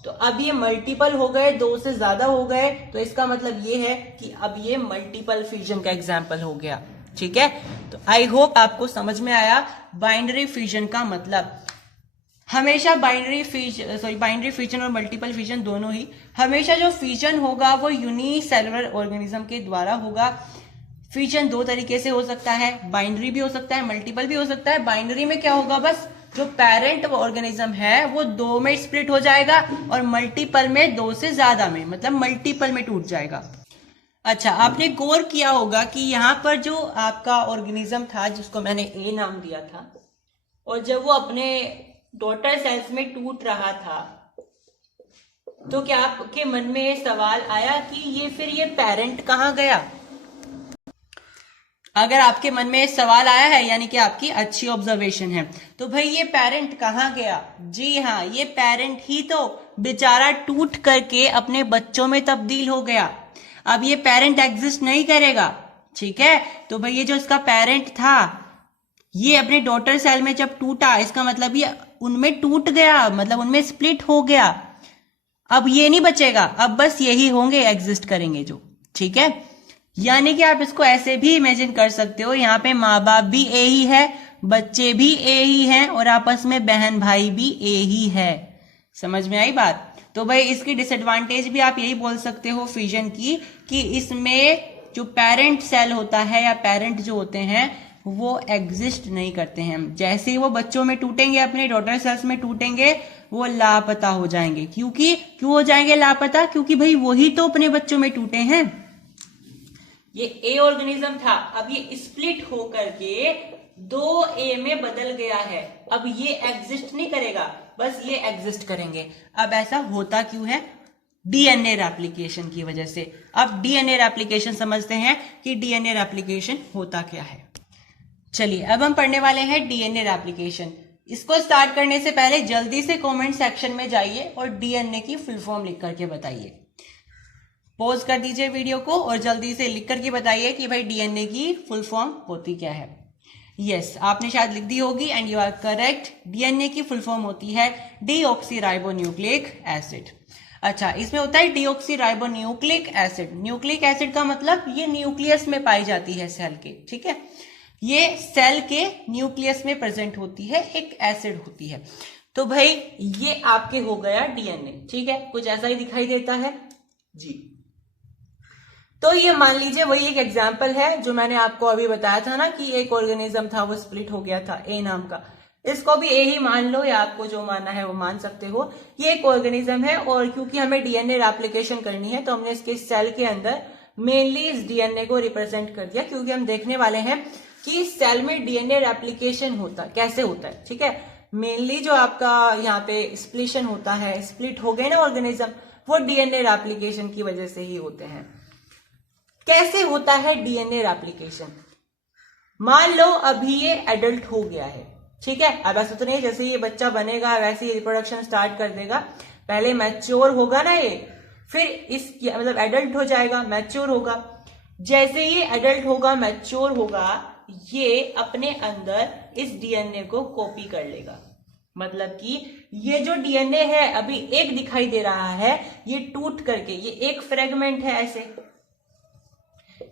तो अब ये मल्टीपल हो गए, 2 से ज्यादा हो गए, तो इसका मतलब ये है कि अब ये मल्टीपल फ्यूजन का एग्जाम्पल हो गया। ठीक है, तो आई होप आपको समझ में आया बाइनरी फ्यूजन का मतलब। हमेशा बाइनरी फ्यूजन और मल्टीपल फ्यूजन दोनों ही, हमेशा जो फ्यूजन होगा वो यूनिसेलुलर ऑर्गेनिज्म के द्वारा होगा। फ्यूजन 2 तरीके से हो सकता है, बाइनरी भी हो सकता है, मल्टीपल भी हो सकता है। बाइनरी में क्या होगा, बस जो पेरेंट ऑर्गेनिज्म है वो 2 में स्प्लिट हो जाएगा, और मल्टीपल में 2 से ज्यादा में, मतलब मल्टीपल में टूट जाएगा। अच्छा, आपने गौर किया होगा कि यहाँ पर जो आपका ऑर्गेनिज्म था जिसको मैंने ए नाम दिया था, और जब वो अपने डॉटर सेल्स में टूट रहा था, तो क्या आपके मन में ये सवाल आया कि ये पेरेंट कहाँ गया? अगर आपके मन में सवाल आया है, यानी कि आपकी अच्छी ऑब्जर्वेशन है, तो भाई ये पेरेंट कहाँ गया? जी हाँ, ये पेरेंट ही तो बेचारा टूट करके अपने बच्चों में तब्दील हो गया। अब ये पेरेंट एग्जिस्ट नहीं करेगा। ठीक है, तो भाई ये जो इसका पेरेंट था, ये अपने डॉटर सेल में जब टूटा, इसका मतलब ये उनमें टूट गया, मतलब उनमें स्प्लिट हो गया। अब ये नहीं बचेगा, अब बस यही होंगे, एग्जिस्ट करेंगे जो। ठीक है, यानी कि आप इसको ऐसे भी इमेजिन कर सकते हो, यहाँ पे माँ बाप भी ए ही है, बच्चे भी ए ही हैं, और आपस में बहन भाई भी ए ही है। समझ में आई बात? तो भाई इसकी डिसएडवांटेज भी आप यही बोल सकते हो फ्यूजन की, कि इसमें जो पेरेंट सेल होता है या पेरेंट जो होते हैं वो एग्जिस्ट नहीं करते हैं। जैसे ही वो बच्चों में टूटेंगे, अपने डॉटर सेल्स में टूटेंगे, वो लापता हो जाएंगे। क्यों हो जाएंगे लापता? क्योंकि भाई वही तो अपने बच्चों में टूटे हैं। ये ए ऑर्गेनिज्म था, अब ये स्प्लिट होकर के 2A में बदल गया है। अब ये एग्जिस्ट नहीं करेगा, बस ये एग्जिस्ट करेंगे। अब ऐसा होता क्यों है? डीएनए रेप्लिकेशन की वजह से। अब डीएनए रेप्लिकेशन समझते हैं कि डीएनए रेप्लिकेशन होता क्या है। चलिए, अब हम पढ़ने वाले हैं डीएनए रेप्लिकेशन। इसको स्टार्ट करने से पहले जल्दी से कमेंट सेक्शन में जाइए और डीएनए की फुल फॉर्म लिख करके बताइए। पॉज कर दीजिए वीडियो को और जल्दी से लिख करके बताइए कि भाई डीएनए की फुल फॉर्म होती क्या है। यस, आपने शायद लिख दी होगी and you are correct. DNA की फुल फॉर्म होती है डीऑक्सीराइबोन्यूक्लिक एसिड। अच्छा, इसमें होता है डीऑक्सीराइबोन्यूक्लिक एसिड। न्यूक्लिक एसिड का मतलब ये न्यूक्लियस में पाई जाती है सेल के। ठीक है, ये सेल के न्यूक्लियस में प्रेजेंट होती है, एक एसिड होती है। तो भाई ये आपके हो गया डीएनए, ठीक है, कुछ ऐसा ही दिखाई देता है जी। तो ये मान लीजिए वही एक एग्जाम्पल है जो मैंने आपको अभी बताया था ना कि एक ऑर्गेनिज्म था वो स्प्लिट हो गया था ए नाम का, इसको भी ए ही मान लो या आपको जो मानना है वो मान सकते हो। ये एक ऑर्गेनिज्म है और क्योंकि हमें डीएनए रेप्लिकेशन करनी है तो हमने इसके सेल के अंदर मेनली इस डीएनए को रिप्रेजेंट कर दिया, क्योंकि हम देखने वाले हैं कि सेल में डीएनए रेप्लिकेशन होता कैसे होता है, ठीक है। मेनली जो आपका यहाँ पे स्प्लिशन होता है, स्प्लिट हो गए ना ऑर्गेनिज्म, वो डीएनए रेप्लिकेशन की वजह से ही होते हैं। कैसे होता है डीएनए रेप्लिकेशन? मान लो अभी ये एडल्ट हो गया है, ठीक है। अब ऐसा तो नहीं जैसे ये बच्चा बनेगा वैसे ही रिप्रोडक्शन स्टार्ट कर देगा, पहले मैच्योर होगा ना ये, फिर इस मतलब एडल्ट हो जाएगा, मैच्योर होगा। जैसे ये एडल्ट होगा, मैच्योर होगा, ये अपने अंदर इस डीएनए को कॉपी कर लेगा। मतलब कि ये जो डीएनए है अभी एक दिखाई दे रहा है, ये टूट करके, ये एक फ्रेगमेंट है ऐसे,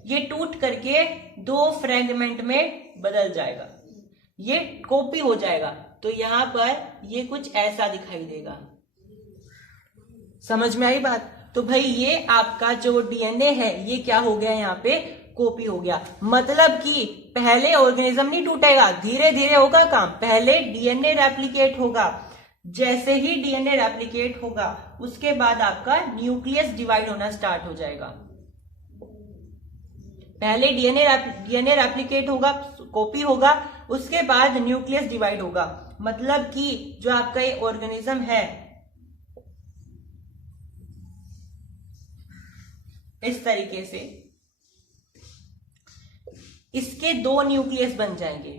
ये टूट करके दो फ्रेगमेंट में बदल जाएगा, ये कॉपी हो जाएगा। तो यहां पर ये कुछ ऐसा दिखाई देगा। समझ में आई बात? तो भाई ये आपका जो डीएनए है ये क्या हो गया, यहाँ पे कॉपी हो गया। मतलब कि पहले ऑर्गेनिज्म नहीं टूटेगा, धीरे धीरे होगा काम। पहले डीएनए रेप्लिकेट होगा, जैसे ही डीएनए रेप्लिकेट होगा उसके बाद आपका न्यूक्लियस डिवाइड होना स्टार्ट हो जाएगा। पहले डीएनए रेप्लिकेट होगा, कॉपी होगा, उसके बाद न्यूक्लियस डिवाइड होगा। मतलब कि जो आपका ये ऑर्गेनिज्म है इस तरीके से इसके दो न्यूक्लियस बन जाएंगे,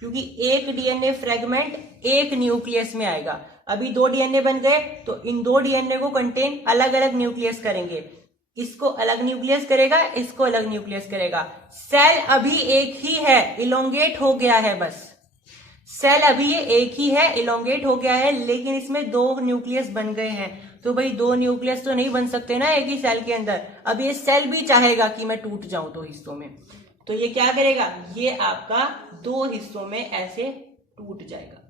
क्योंकि एक डीएनए फ्रेगमेंट एक न्यूक्लियस में आएगा। अभी दो डीएनए बन गए तो इन दो डीएनए को कंटेन अलग अलग न्यूक्लियस करेंगे, इसको अलग न्यूक्लियस करेगा, इसको अलग न्यूक्लियस करेगा। सेल अभी एक ही है, इलोंगेट हो गया है, बस सेल अभी ये एक ही है, इलोंगेट हो गया है, लेकिन इसमें दो न्यूक्लियस बन गए हैं। तो भाई दो न्यूक्लियस तो नहीं बन सकते ना एक ही सेल के अंदर। अब ये सेल भी चाहेगा कि मैं टूट जाऊं दो हिस्सों में, तो ये क्या करेगा, ये आपका दो हिस्सों में ऐसे टूट जाएगा।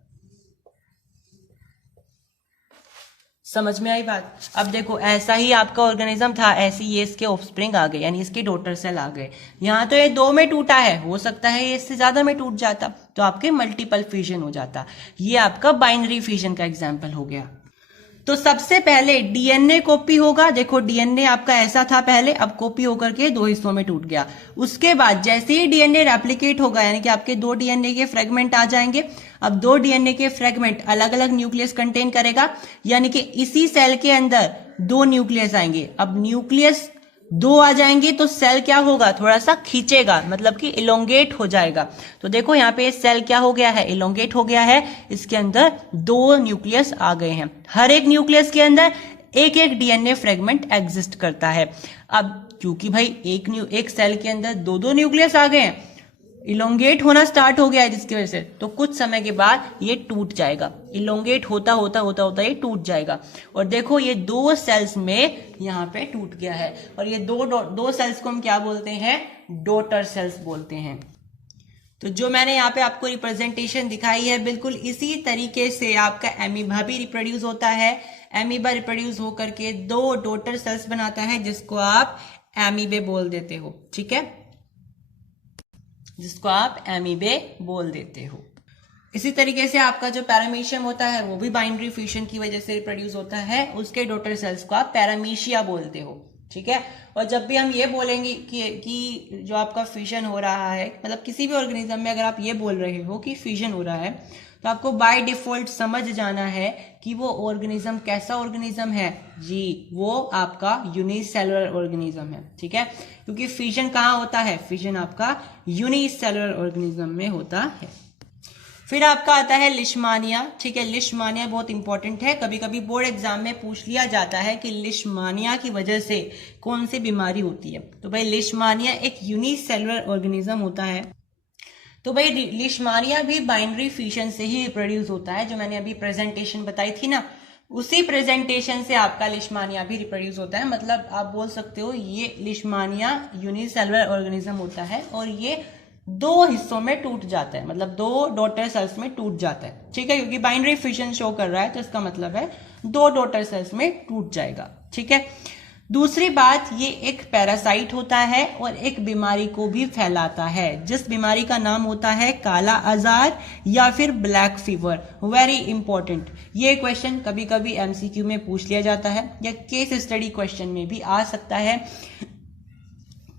समझ में आई बात? अब देखो ऐसा ही आपका ऑर्गेनिज्म था, ऐसे ये इसके ऑफस्प्रिंग आ गए, यानी इसके डॉटर सेल आ गए। यहाँ तो ये दो में टूटा है, हो सकता है ये इससे ज्यादा में टूट जाता तो आपके मल्टीपल फ्यूजन हो जाता। ये आपका बाइनरी फ्यूजन का एग्जाम्पल हो गया। तो सबसे पहले डीएनए कॉपी होगा। देखो डीएनए आपका ऐसा था पहले, अब कॉपी होकर के दो हिस्सों में टूट गया। उसके बाद जैसे ही डीएनए रेप्लिकेट होगा, यानी कि आपके दो डीएनए के फ्रेगमेंट आ जाएंगे। अब दो डीएनए के फ्रेगमेंट अलग अलग न्यूक्लियस कंटेन करेगा, यानी कि इसी सेल के अंदर दो न्यूक्लियस आएंगे। अब न्यूक्लियस दो आ जाएंगे तो सेल क्या होगा, थोड़ा सा खींचेगा, मतलब कि इलोंगेट हो जाएगा। तो देखो यहाँ पे सेल क्या हो गया है, इलोंगेट हो गया है। इसके अंदर दो न्यूक्लियस आ गए हैं। हर एक न्यूक्लियस के अंदर एक एक डीएनए फ्रेगमेंट एग्जिस्ट करता है। अब क्योंकि भाई एक सेल के अंदर दो दो न्यूक्लियस आ गए हैं, इलोंगेट होना स्टार्ट हो गया है जिसकी वजह से, तो कुछ समय के बाद ये टूट जाएगा। इलोंगेट होता होता होता होता ये टूट जाएगा। और देखो ये दो सेल्स में यहाँ पे टूट गया है, और ये दो सेल्स को हम क्या बोलते हैं, डॉटर सेल्स बोलते हैं। तो जो मैंने यहाँ पे आपको रिप्रेजेंटेशन दिखाई है, बिल्कुल इसी तरीके से आपका एमीबा भी रिप्रोड्यूस होता है। एमीबा रिप्रोड्यूस होकर के दो डॉटर सेल्स बनाता है, जिसको आप एमीबे बोल देते हो, ठीक है, जिसको आप एमीबे बोल देते हो। इसी तरीके से आपका जो पैरामीशियम होता है वो भी बाइनरी फ्यूजन की वजह से रिप्रोड्यूस होता है, उसके डॉटर सेल्स को आप पैरामीशिया बोलते हो, ठीक है। और जब भी हम ये बोलेंगे कि जो आपका फ्यूजन हो रहा है, मतलब किसी भी ऑर्गेनिज्म में अगर आप ये बोल रहे हो कि फ्यूजन हो रहा है, तो आपको बाय डिफॉल्ट समझ जाना है कि वो ऑर्गेनिज्म कैसा ऑर्गेनिज्म है जी, वो आपका यूनिसेलुलर ऑर्गेनिज्म है, ठीक है। क्योंकि फ्यूजन कहाँ होता है, फ्यूजन आपका यूनिसेलुलर ऑर्गेनिज्म में होता है। फिर आपका आता है लिशमानिया, ठीक है। लिशमानिया बहुत इंपॉर्टेंट है, कभी कभी बोर्ड एग्जाम में पूछ लिया जाता है कि लिशमानिया की वजह से कौन सी बीमारी होती है। तो भाई लिशमानिया एक यूनिसेलुलर ऑर्गेनिज्म होता है। तो भाई लिशमानिया भी बाइनरी फ्यूजन से ही रिप्रोड्यूस होता है, जो मैंने अभी प्रेजेंटेशन बताई थी ना, उसी प्रेजेंटेशन से आपका लिशमानिया भी रिप्रोड्यूस होता है। मतलब आप बोल सकते हो ये लिशमानिया यूनिसेलुलर ऑर्गेनिज्म होता है, और ये दो हिस्सों में टूट जाता है, मतलब दो डॉटर सेल्स में टूट जाता है, ठीक है, क्योंकि बाइनरी फिशन शो कर रहा है तो इसका मतलब है दो डॉटर सेल्स में टूट जाएगा, ठीक है। दूसरी बात, ये एक पैरासाइट होता है और एक बीमारी को भी फैलाता है, जिस बीमारी का नाम होता है काला आजार या फिर ब्लैक फीवर। वेरी इंपॉर्टेंट, ये क्वेश्चन कभी कभी एमसीक्यू में पूछ लिया जाता है या केस स्टडी क्वेश्चन में भी आ सकता है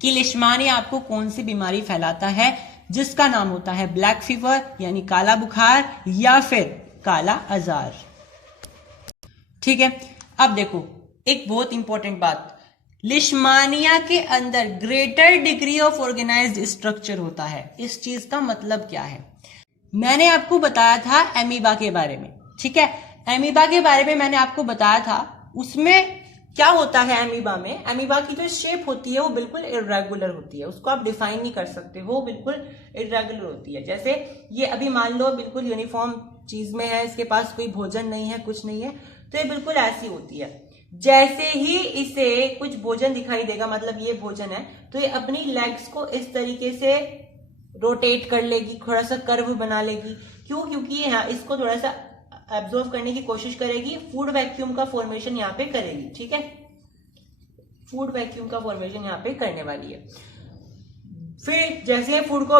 कि लिशमानिया आपको कौन सी बीमारी फैलाता है, जिसका नाम होता है ब्लैक फीवर यानी काला बुखार या फिर काला आजार, ठीक है। अब देखो एक बहुत इंपॉर्टेंट बात, लिशमानिया के अंदर greater degree of organised structure होता है। इस चीज का मतलब क्या है, मैंने आपको बताया था एमीबा के बारे में, ठीक है। एमीबा के बारे में मैंने आपको बताया था, उसमें क्या होता है एमीबा में, एमीबा की जो शेप होती है वो बिल्कुल इर्रेगुलर होती है, उसको आप डिफाइन नहीं कर सकते, वो बिल्कुल इर्रेगुलर होती है। जैसे ये अभी मान लो बिल्कुल यूनिफॉर्म चीज में है, इसके पास कोई भोजन नहीं है, कुछ नहीं है, तो ये बिल्कुल ऐसी होती है। जैसे ही इसे कुछ भोजन दिखाई देगा, मतलब ये भोजन है, तो ये अपनी लेग्स को इस तरीके से रोटेट कर लेगी, थोड़ा सा कर्व बना लेगी। क्यों? क्योंकि यहाँ इसको थोड़ा सा एब्जॉर्व करने की कोशिश करेगी, फूड वैक्यूम का फॉर्मेशन यहाँ पे करेगी, ठीक है, फूड वैक्यूम का फॉर्मेशन यहाँ पे करने वाली है। फिर जैसे फूड को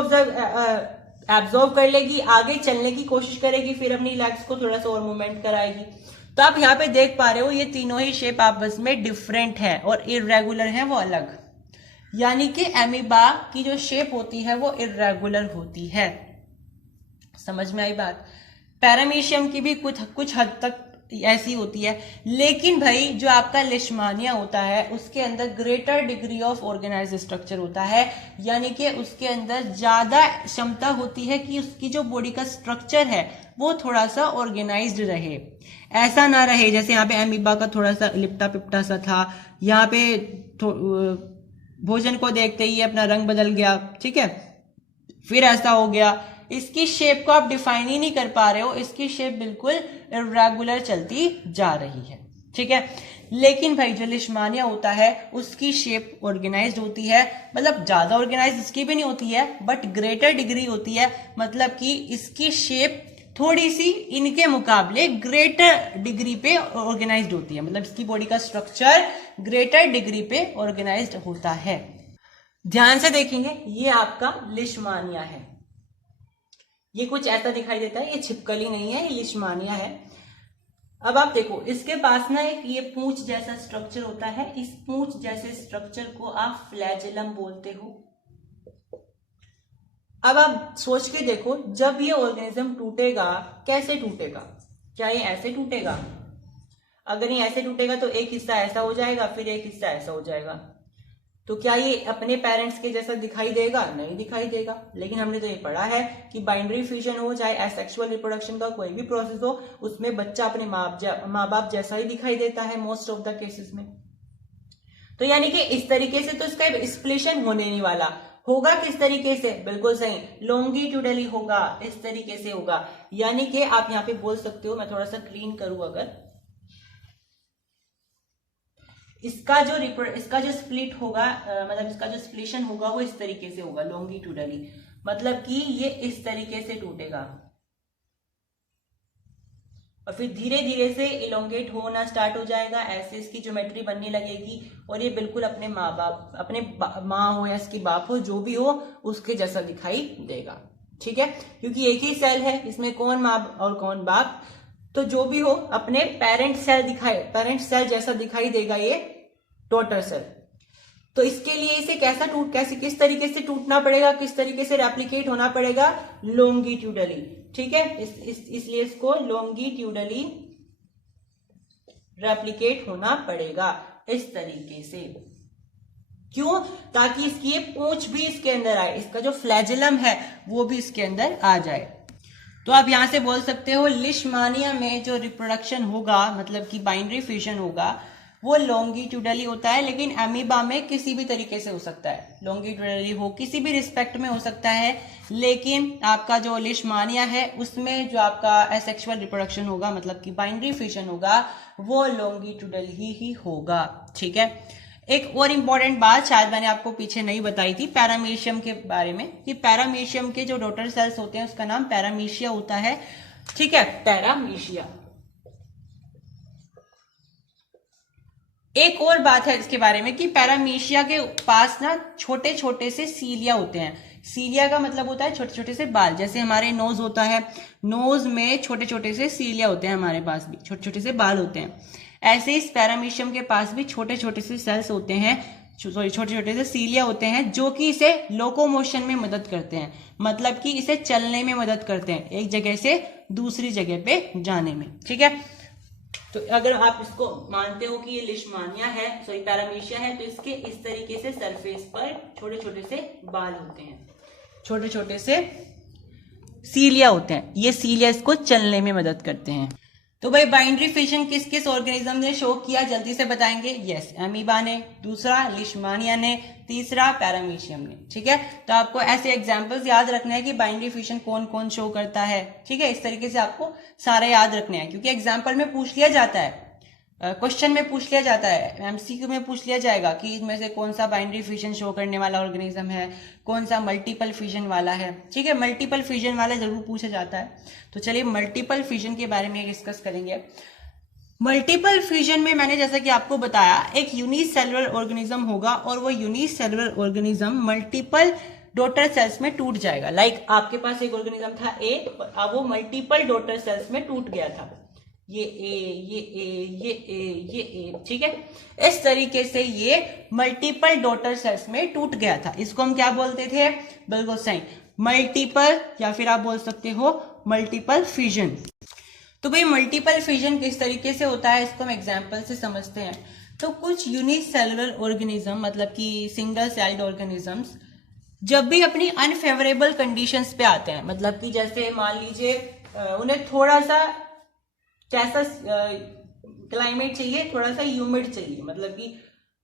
एब्जॉर्व कर लेगी, आगे चलने की कोशिश करेगी, फिर अपनी लेग्स को थोड़ा सा और मूवमेंट कराएगी। तो आप यहाँ पे देख पा रहे हो ये तीनों ही शेप आपस में डिफरेंट है और इर्रेगुलर है, वो अलग, यानी कि एमीबा की जो शेप होती है वो इर्रेगुलर होती है। समझ में आई बात? पैरामीशियम की भी कुछ हद तक ऐसी होती है, लेकिन भाई जो आपका लिशमानिया होता है उसके अंदर greater degree of organised structure होता है, यानी कि उसके अंदर ज्यादा क्षमता होती है कि उसकी जो बॉडी का स्ट्रक्चर है वो थोड़ा सा ऑर्गेनाइज्ड रहे, ऐसा ना रहे जैसे यहाँ पे एमीबा का थोड़ा सा लिपटा पिपटा सा था, यहाँ पे भोजन को देखते ही अपना रंग बदल गया, ठीक है, फिर ऐसा हो गया। इसकी शेप को आप डिफाइन ही नहीं कर पा रहे हो, इसकी शेप बिल्कुल इर्रेगुलर चलती जा रही है, ठीक है। लेकिन भाई जो लिशमानिया होता है उसकी शेप ऑर्गेनाइज्ड होती है, मतलब ज्यादा ऑर्गेनाइज्ड इसकी भी नहीं होती है बट ग्रेटर डिग्री होती है, मतलब कि इसकी शेप थोड़ी सी इनके मुकाबले ग्रेटर डिग्री पे ऑर्गेनाइज्ड होती है, मतलब इसकी बॉडी का स्ट्रक्चर ग्रेटर डिग्री पे ऑर्गेनाइज्ड होता है। ध्यान से देखेंगे, ये आपका लिशमानिया है, ये कुछ ऐसा दिखाई देता है, ये छिपकली नहीं है, ये लिशमानिया है। अब आप देखो इसके पास ना एक ये पूंछ जैसा स्ट्रक्चर होता है, इस पूंछ जैसे स्ट्रक्चर को आप फ्लैजेलम बोलते हो। अब आप सोच के देखो, जब ये ऑर्गेनिज्म टूटेगा कैसे टूटेगा, क्या ये ऐसे टूटेगा? अगर ये ऐसे टूटेगा तो एक हिस्सा ऐसा हो जाएगा, फिर एक हिस्सा ऐसा हो जाएगा, तो क्या ये अपने पेरेंट्स के जैसा दिखाई देगा? नहीं दिखाई देगा। लेकिन हमने तो ये पढ़ा है कि बाइनरी फ्यूजन हो चाहे एसेक्सुअल रिप्रोडक्शन का कोई भी प्रोसेस हो, उसमें बच्चा अपने माँ बाप जैसा ही दिखाई देता है मोस्ट ऑफ द केसेस में। तो यानी कि इस तरीके से तो इसका स्प्लिशन होने नहीं वाला। होगा किस तरीके से? बिल्कुल सही, लॉन्गिट्यूडली होगा, इस तरीके से होगा। यानी कि आप यहाँ पे बोल सकते हो, मैं थोड़ा सा क्लीन करूं, अगर इसका जो स्प्लिट होगा, मतलब इसका जो स्प्लिशन होगा वो इस तरीके से होगा, लॉन्गिट्यूडली, मतलब कि ये इस तरीके से टूटेगा और फिर धीरे धीरे से इलोंगेट होना स्टार्ट हो जाएगा, ऐसे इसकी ज्योमेट्री बनने लगेगी और ये बिल्कुल अपने अपने माँ हो या इसकी बाप हो, जो भी हो उसके जैसा दिखाई देगा, ठीक है, क्योंकि एक ही सेल है, इसमें कौन माँ और कौन बाप, तो जो भी हो अपने पेरेंट सेल जैसा दिखाई देगा ये डॉटर सेल। तो इसके लिए इसे किस तरीके से टूटना पड़ेगा, किस तरीके से रेप्लिकेट होना पड़ेगा? लॉन्गिट्यूडली, ठीक है, इसलिए इसको लॉन्गिट्यूडली रेप्लिकेट होना पड़ेगा इस तरीके से। क्यों? ताकि इसकी ये पूंछ भी इसके अंदर आए, इसका जो फ्लैजेलम है वो भी इसके अंदर आ जाए। तो आप यहां से बोल सकते हो लिशमानिया में जो रिप्रोडक्शन होगा, मतलब कि बाइनरी फ्यूजन होगा, वो लॉन्गिट्यूडली होता है, लेकिन अमीबा में किसी भी तरीके से हो सकता है, लॉन्गिट्यूडली हो किसी भी रिस्पेक्ट में हो सकता है, लेकिन आपका जो लिशमानिया है उसमें जो आपका एसेक्सुअल रिप्रोडक्शन होगा, मतलब कि बाइनरी फ्यूजन होगा, वो लॉन्गिट्यूडली ही होगा, ठीक है। एक और इम्पॉर्टेंट बात शायद मैंने आपको पीछे नहीं बताई थी पैरामीशियम के बारे में, कि पैरामीशियम के जो डॉटर सेल्स होते हैं उसका नाम पैरामीशिया होता है। ठीक है, पैरामीशिया। एक और बात है इसके बारे में कि पैरामीशिया के पास ना छोटे छोटे से सीलिया होते हैं। सीलिया का मतलब होता है छोटे छोटे से बाल, जैसे हमारे नोज होता है, नोज में छोटे छोटे से सीलिया होते हैं, हमारे पास भी छोटे छोटे से बाल होते हैं। ऐसे इस पैरामीशियम के पास भी छोटे छोटे से सेल्स होते हैं, छोटे छोटे से सीलिया होते हैं, जो कि इसे लोकोमोशन में मदद करते हैं, मतलब कि इसे चलने में मदद करते हैं, एक जगह से दूसरी जगह पे जाने में। ठीक है, तो अगर आप इसको मानते हो कि ये लिशमानिया है, सॉरी पैरामीशिया है, तो इसके इस तरीके से सरफेस पर छोटे छोटे से बाल होते हैं, छोटे छोटे से सीलिया होते हैं। ये सीलिया इसको चलने में मदद करते हैं। तो भाई बाइंड्री फिशन किस किस ऑर्गेनिज्म ने शो किया, जल्दी से बताएंगे। यस, अमीबा ने, दूसरा लिशमानिया ने, तीसरा पैरामीशियम ने। ठीक है, तो आपको ऐसे एग्जांपल्स याद रखने हैं कि बाइंड्री फिशन कौन कौन शो करता है। ठीक है, इस तरीके से आपको सारे याद रखने हैं, क्योंकि एग्जाम्पल में पूछ लिया जाता है, क्वेश्चन में पूछ लिया जाता है, एमसीक्यू में पूछ लिया जाएगा कि इनमें से कौन सा बाइंड्री फिशन शो करने वाला ऑर्गेनिज्म है, कौन सा मल्टीपल फिशन वाला है। ठीक है, मल्टीपल फिशन वाला जरूर पूछा जाता है। तो चलिए मल्टीपल फिशन के बारे में डिस्कस करेंगे। मल्टीपल फ्यूजन में मैंने जैसा कि आपको बताया, एक यूनिसेलुलर ऑर्गेनिज्म होगा और वो unicellular organism multiple daughter cells में टूट जाएगा। लाइक आपके पास एक ऑर्गेनिज्म था ए, अब वो मल्टीपल डॉटर सेल्स में टूट गया था, ये ए, ये ए, ये ए, ये ए। ठीक है, इस तरीके से ये मल्टीपल डॉटर सेल्स में टूट गया था। इसको हम क्या बोलते थे? बिल्कुल सही, मल्टीपल, या फिर आप बोल सकते हो मल्टीपल फ्यूजन। तो भाई मल्टीपल फ्यूजन किस तरीके से होता है, इसको हम एग्जांपल से समझते हैं। तो कुछ यूनिसेलुलर ऑर्गेनिज्म, मतलब कि सिंगल सेल्ड ऑर्गेनिजम्स, जब भी अपनी अनफेवरेबल कंडीशंस पे आते हैं, मतलब कि जैसे मान लीजिए उन्हें थोड़ा सा कैसा क्लाइमेट चाहिए, थोड़ा सा ह्यूमिड चाहिए, मतलब कि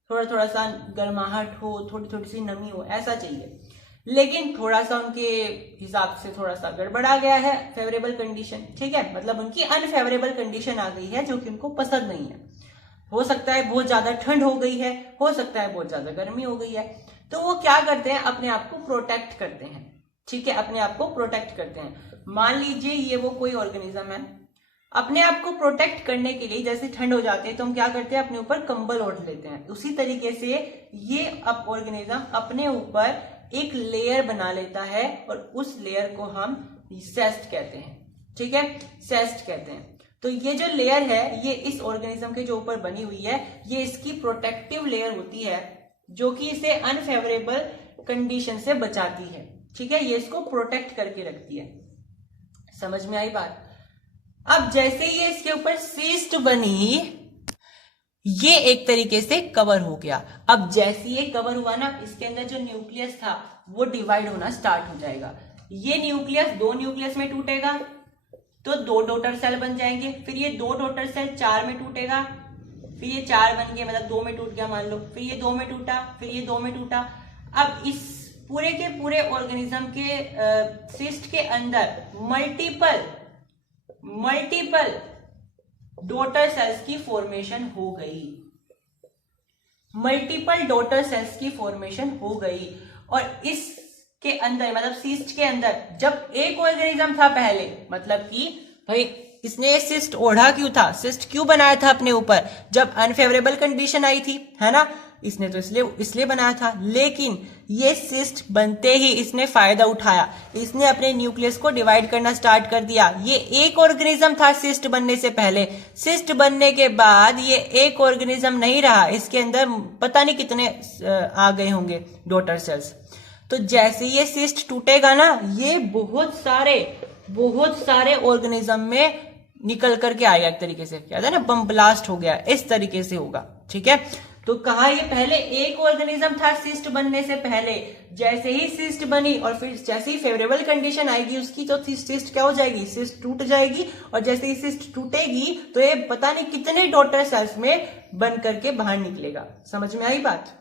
थोड़ा थोड़ा सा गर्माहट हो, थोड़ी थोड़ी सी नमी हो, ऐसा चाहिए। लेकिन थोड़ा सा उनके हिसाब से थोड़ा सा गड़बड़ा गया है फेवरेबल कंडीशन। ठीक है, मतलब उनकी अनफेवरेबल कंडीशन आ गई है जो कि उनको पसंद नहीं है। हो सकता है बहुत ज्यादा ठंड हो गई है, हो सकता है बहुत ज्यादा गर्मी हो गई है। तो वो क्या करते हैं, अपने आप को प्रोटेक्ट करते हैं। ठीक है, अपने आप को प्रोटेक्ट करते हैं। मान लीजिए ये वो कोई ऑर्गेनिज्म है, अपने आप को प्रोटेक्ट करने के लिए जैसे ठंड हो जाती है तो हम क्या करते हैं, अपने ऊपर कंबल ओढ़ लेते हैं। उसी तरीके से ये अब ऑर्गेनिज्म अपने ऊपर एक लेयर बना लेता है और उस लेयर को हम सेस्ट कहते हैं। ठीक है, सेस्ट कहते हैं। तो ये जो लेयर है, ये इस ऑर्गेनिज्म के जो ऊपर बनी हुई है, ये इसकी प्रोटेक्टिव लेयर होती है, जो कि इसे अनफेवरेबल कंडीशन से बचाती है। ठीक है, ये इसको प्रोटेक्ट करके रखती है। समझ में आई बात? अब जैसे ये इसके ऊपर सिस्ट बनी, ये एक तरीके से कवर हो गया। अब जैसे ये कवर हुआ ना, इसके अंदर जो न्यूक्लियस था वो डिवाइड होना स्टार्ट हो जाएगा। ये न्यूक्लियस दो न्यूक्लियस में टूटेगा तो दो डॉटर सेल बन जाएंगे, फिर ये दो डॉटर सेल चार में टूटेगा, फिर ये चार बन गए, मतलब दो में टूट गया मान लो, फिर ये दो में टूटा, फिर ये दो में टूटा। अब इस पूरे के पूरे ऑर्गेनिज्म के सिस्ट के अंदर मल्टीपल डॉटर सेल्स की फॉर्मेशन हो गई, मल्टीपल डॉटर सेल्स की फॉर्मेशन हो गई। और इसके अंदर, मतलब सिस्ट के अंदर, जब एक ऑर्गेनिज्म था पहले, मतलब कि भाई इसने सिस्ट ओढ़ा क्यों था, सिस्ट क्यों बनाया था अपने ऊपर, जब अनफेवरेबल कंडीशन आई थी, है ना, इसने तो इसलिए बनाया था। लेकिन ये सिस्ट बनते ही इसने फायदा उठाया, इसने अपने न्यूक्लियस को डिवाइड करना स्टार्ट कर दिया। ये एक ऑर्गेनिज्म था सिस्ट बनने से पहले, सिस्ट बनने के बाद ये एक ऑर्गेनिज्म नहीं रहा, इसके अंदर पता नहीं कितने आ गए होंगे डॉटर सेल्स। तो जैसे ये सिस्ट टूटेगा ना, ये बहुत सारे ऑर्गेनिज्म में निकल करके आएगा, एक तरीके से कहते हैं ना बम ब्लास्ट हो गया, इस तरीके से होगा। ठीक है, तो कहा ये पहले एक ऑर्गेनिज्म था सिस्ट बनने से पहले, जैसे ही सिस्ट बनी और फिर जैसे ही फेवरेबल कंडीशन आएगी उसकी, तो सिस्ट क्या हो जाएगी, सिस्ट टूट जाएगी। और जैसे ही सिस्ट टूटेगी तो ये पता नहीं कितने डॉटर सेल्स में बन करके बाहर निकलेगा। समझ में आई बात?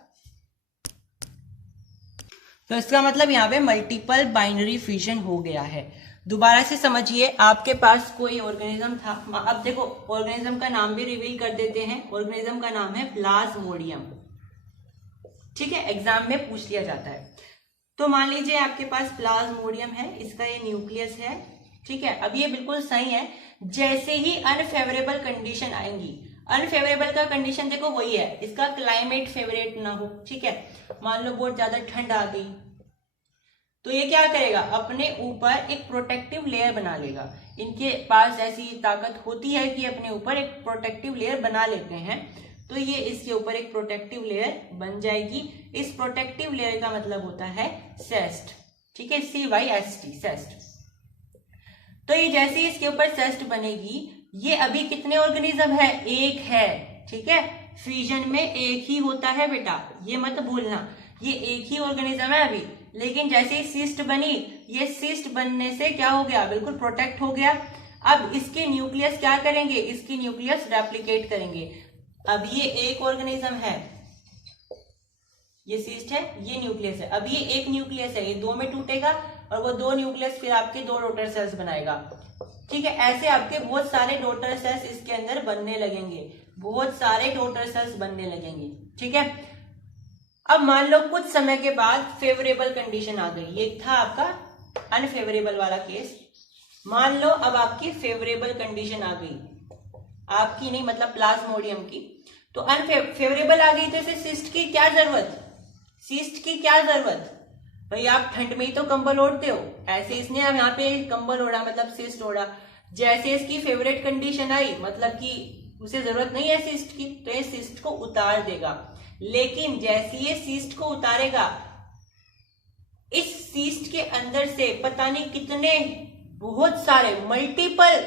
तो इसका मतलब यहाँ पे मल्टीपल बाइनरी फ्यूजन हो गया है। दोबारा से समझिए, आपके पास कोई ऑर्गेनिज्म था, अब देखो ऑर्गेनिज्म का नाम भी रिवील कर देते हैं। ऑर्गेनिज्म का नाम है प्लाज्मोडियम। ठीक है, एग्जाम में पूछ लिया जाता है। तो मान लीजिए आपके पास प्लाज्मोडियम है, इसका ये न्यूक्लियस है, ठीक है। अब ये बिल्कुल सही है। जैसे ही अनफेवरेबल कंडीशन आएंगी, अनफेवरेबल का कंडीशन देखो वही है, इसका क्लाइमेट फेवरेट ना हो, ठीक है। मान लो बहुत ज्यादा ठंड आ गई, तो ये क्या करेगा, अपने ऊपर एक प्रोटेक्टिव लेयर बना लेगा। इनके पास ऐसी ताकत होती है कि अपने ऊपर एक प्रोटेक्टिव लेयर बना लेते हैं। तो ये इसके ऊपर एक प्रोटेक्टिव लेयर बन जाएगी। इस प्रोटेक्टिव लेयर का मतलब होता है सेस्ट, ठीक है, CYST, सेस्ट। तो ये जैसे इसके ऊपर सेस्ट बनेगी, ये अभी कितने ऑर्गेनिज्म है, एक है, ठीक है। फ्यूजन में एक ही होता है बेटा, ये मत भूलना, ये एक ही ऑर्गेनिज्म है अभी। लेकिन जैसे ही सिस्ट बनी, ये सिस्ट बनने से क्या हो गया, बिल्कुल प्रोटेक्ट हो गया। अब इसके न्यूक्लियस क्या करेंगे, इसकी न्यूक्लियस रेप्लिकेट करेंगे। अब ये एक ऑर्गेनिज्म है, ये सिस्ट है, ये न्यूक्लियस है। अब ये एक न्यूक्लियस है, ये दो में टूटेगा और वो दो न्यूक्लियस फिर आपके दो डॉटर सेल्स बनाएगा, ठीक है। ऐसे आपके बहुत सारे डॉटर सेल्स इसके अंदर बनने लगेंगे, बहुत सारे डॉटर सेल्स बनने लगेंगे, ठीक है। अब मान लो कुछ समय के बाद फेवरेबल कंडीशन आ गई, ये था आपका अनफेवरेबल वाला केस। मान लो अब आपकी फेवरेबल कंडीशन आ गई, आपकी नहीं मतलब प्लाज्मोडियम की। तो अनफेवरेबल आ गई तो इसे सिस्ट की क्या जरूरत, सिस्ट की क्या जरूरत, भाई आप ठंड में ही तो कंबल ओढ़ते हो, ऐसे इसने अब यहाँ पे कंबल ओढ़ा मतलब सिस्ट ओढ़ा। जैसे इसकी फेवरेट कंडीशन आई, मतलब कि उसे जरूरत नहीं है सिस्ट की, तो ये सिस्ट को उतार देगा। लेकिन जैसे ये सिस्ट को उतारेगा, इस सिस्ट के अंदर से पता नहीं कितने बहुत सारे मल्टीपल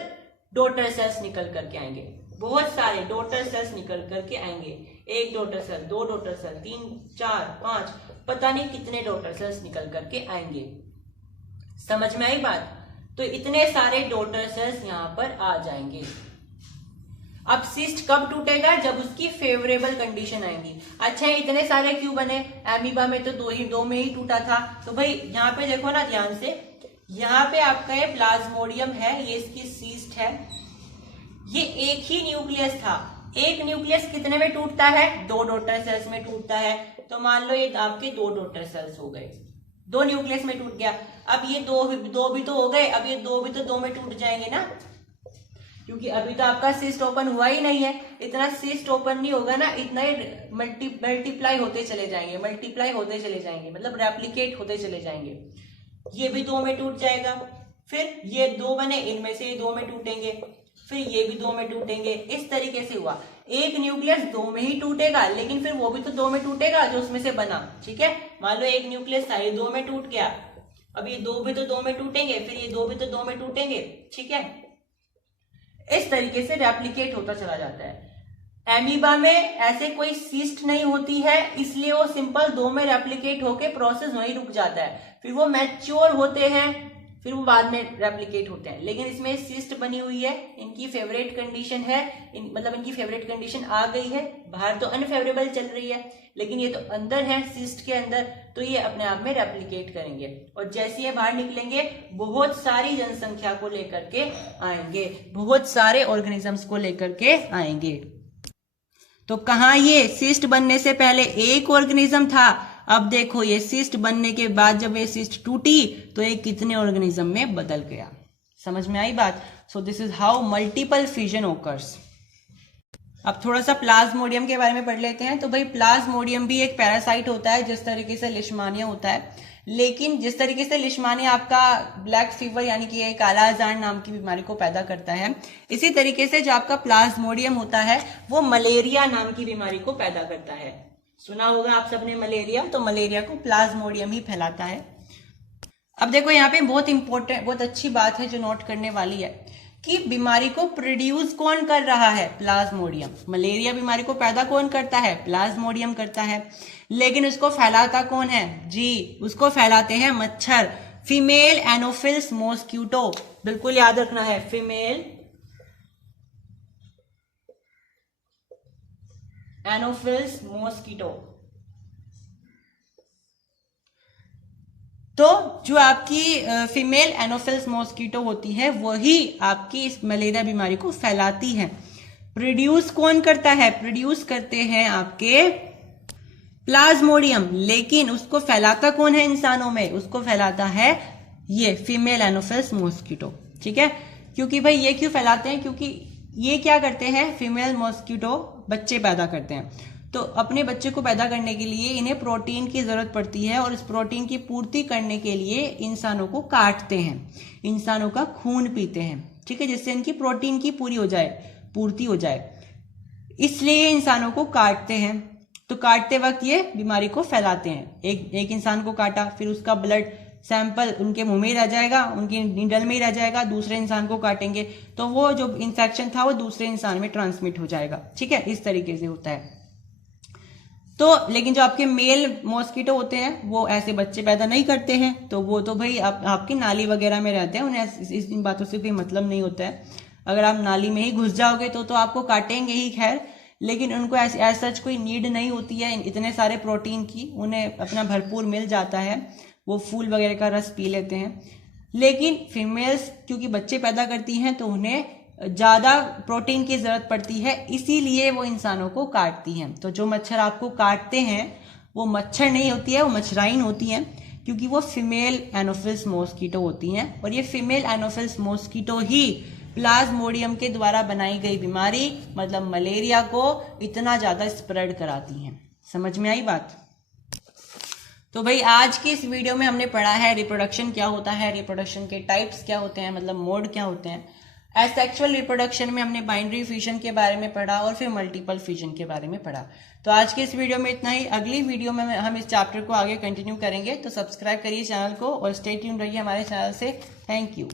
डॉटर सेल्स निकल करके आएंगे, बहुत सारे डॉटर सेल्स निकल करके आएंगे। एक डॉटर सेल, दो डॉटर सेल, 3, 4, 5, पता नहीं कितने डॉटर सेल्स निकल करके आएंगे। समझ में आई बात? तो इतने सारे डॉटर सेल्स यहां पर आ जाएंगे। अब सिस्ट कब टूटेगा, जब उसकी फेवरेबल कंडीशन आएंगी। अच्छा इतने सारे क्यों बने, एमीबा में तो दो में ही टूटा था। तो भाई यहाँ पे देखो ना ध्यान से, यहाँ पे आपका ये प्लाज्मोडियम है, ये इसकी सिस्ट है, ये एक ही न्यूक्लियस था। एक न्यूक्लियस कितने में टूटता है, दो डॉटर सेल्स में टूटता है। तो मान लो ये आपके दो डॉटर सेल्स हो गए, दो न्यूक्लियस में टूट गया। अब ये दो भी तो हो गए, अब ये दो भी तो दो में टूट जाएंगे ना, क्योंकि अभी तो आपका सिस्ट ओपन हुआ ही नहीं है। इतना सिस्ट ओपन नहीं होगा ना, इतना ही मल्टीप्लाई होते चले जाएंगे, मल्टीप्लाई होते चले जाएंगे, मतलब रेप्लिकेट होते चले जाएंगे। ये भी दो में टूट जाएगा, फिर ये दो बने, इनमें से ये दो में टूटेंगे, फिर ये भी दो में टूटेंगे। इस तरीके से हुआ। एक न्यूक्लियस दो में ही टूटेगा, लेकिन फिर वो भी तो दो में टूटेगा जो उसमें से बना, ठीक है। मान लो एक न्यूक्लियस था, ये दो में टूट गया, अब ये दो भी तो दो में टूटेंगे, फिर ये दो भी तो दो में टूटेंगे, ठीक है। इस तरीके से रेप्लिकेट होता चला जाता है। एमीबा में ऐसे कोई सिस्ट नहीं होती है, इसलिए वो सिंपल दो में रेप्लिकेट होके प्रोसेस वहीं रुक जाता है। फिर वो मैच्योर होते हैं, फिर वो बाद में रेप्लिकेट होते हैं। लेकिन इसमें सिस्ट बनी हुई है, इनकी फेवरेट कंडीशन है, मतलब इनकी फेवरेट कंडीशन आ गई है। बाहर तो अनफेवरेबल चल रही है, लेकिन ये तो अंदर है सिस्ट के अंदर, तो ये अपने आप में रेप्लिकेट करेंगे। और जैसे ये बाहर निकलेंगे, बहुत सारी जनसंख्या को लेकर के आएंगे, बहुत सारे ऑर्गेनिजम्स को लेकर के आएंगे। तो कहाँ ये सिस्ट बनने से पहले एक ऑर्गेनिज्म था, अब देखो ये सिस्ट बनने के बाद जब ये सिस्ट टूटी तो ये कितने ऑर्गेनिज्म में बदल गया। समझ में आई बात? So this is how multiple fusion occurs. अब थोड़ा सा प्लाज्मोडियम के बारे में पढ़ लेते हैं। तो भाई प्लाज्मोडियम भी एक पैरासाइट होता है, जिस तरीके से लिशमानिया होता है। लेकिन जिस तरीके से लिशमानिया आपका ब्लैक फीवर यानी कि एक काला अजान नाम की बीमारी को पैदा करता है, इसी तरीके से जो आपका प्लाज्मोडियम होता है वो मलेरिया नाम की बीमारी को पैदा करता है। सुना होगा आप सबने मलेरिया, तो मलेरिया को प्लाज्मोडियम ही फैलाता है। अब देखो यहाँ पे बहुत इंपॉर्टेंट, बहुत अच्छी बात है जो नोट करने वाली है कि बीमारी को प्रोड्यूस कौन कर रहा है, प्लाज्मोडियम। मलेरिया बीमारी को पैदा कौन करता है, प्लाज्मोडियम करता है। लेकिन उसको फैलाता कौन है जी, उसको फैलाते हैं मच्छर, फीमेल एनोफिल्स मॉस्किटो। बिल्कुल याद रखना है, फीमेल एनोफिल्स मॉस्किटो। तो जो आपकी फीमेल एनोफिल्स मॉस्किटो होती है वही आपकी इस मलेरिया बीमारी को फैलाती है। प्रोड्यूस कौन करता है, प्रोड्यूस करते हैं आपके प्लाज्मोडियम, लेकिन उसको फैलाता कौन है इंसानों में? उसको फैलाता है ये फीमेल एनोफिल्स मॉस्किटो, ठीक है। क्योंकि भाई ये क्यों फैलाते हैं? क्योंकि ये क्या करते हैं, फीमेल मॉस्किटो बच्चे पैदा करते हैं, तो अपने बच्चे को पैदा करने के लिए इन्हें प्रोटीन की जरूरत पड़ती है, और इस प्रोटीन की पूर्ति करने के लिए इंसानों को काटते हैं, इंसानों का खून पीते हैं, ठीक है, जिससे इनकी प्रोटीन की पूर्ति हो जाए, इसलिए इंसानों को काटते हैं। तो काटते वक्त ये बीमारी को फैलाते हैं। एक इंसान को काटा, फिर उसका ब्लड सैंपल उनके मुंह में ही रह जाएगा, उनके नीडल में ही रह जाएगा, दूसरे इंसान को काटेंगे तो वो जो इन्फेक्शन था वो दूसरे इंसान में ट्रांसमिट हो जाएगा, ठीक है, इस तरीके से होता है। तो लेकिन जो आपके मेल मॉस्किटो होते हैं वो ऐसे बच्चे पैदा नहीं करते हैं, तो वो तो भाई आपकी नाली वगैरह में रहते हैं, उन्हें इन बातों से कोई मतलब नहीं होता है। अगर आप नाली में ही घुस जाओगे तो आपको काटेंगे ही, खैर, लेकिन उनको ऐसा सच कोई नीड नहीं होती है इतने सारे प्रोटीन की, उन्हें अपना भरपूर मिल जाता है, वो फूल वगैरह का रस पी लेते हैं। लेकिन फीमेल्स क्योंकि बच्चे पैदा करती हैं तो उन्हें ज्यादा प्रोटीन की जरूरत पड़ती है, इसीलिए वो इंसानों को काटती हैं। तो जो मच्छर आपको काटते हैं वो मच्छर नहीं होती है, वो मच्छराइन होती हैं, क्योंकि वो फीमेल एनोफिल्स मॉस्किटो होती हैं, और ये फीमेल एनोफिल्स मॉस्किटो ही प्लाज्मोडियम के द्वारा बनाई गई बीमारी मतलब मलेरिया को इतना ज्यादा स्प्रेड कराती हैं। समझ में आई बात? तो भाई आज की इस वीडियो में हमने पढ़ा है रिप्रोडक्शन क्या होता है, रिप्रोडक्शन के टाइप्स क्या होते हैं, मतलब मोड क्या होते हैं। एसेक्सुअल रिप्रोडक्शन में हमने बाइनरी फिजन के बारे में पढ़ा और फिर मल्टीपल फिजन के बारे में पढ़ा। तो आज के इस वीडियो में इतना ही। अगली वीडियो में हम इस चैप्टर को आगे कंटिन्यू करेंगे, तो सब्सक्राइब करिए चैनल को और स्टे ट्यून्ड रहिए हमारे चैनल से। Thank you.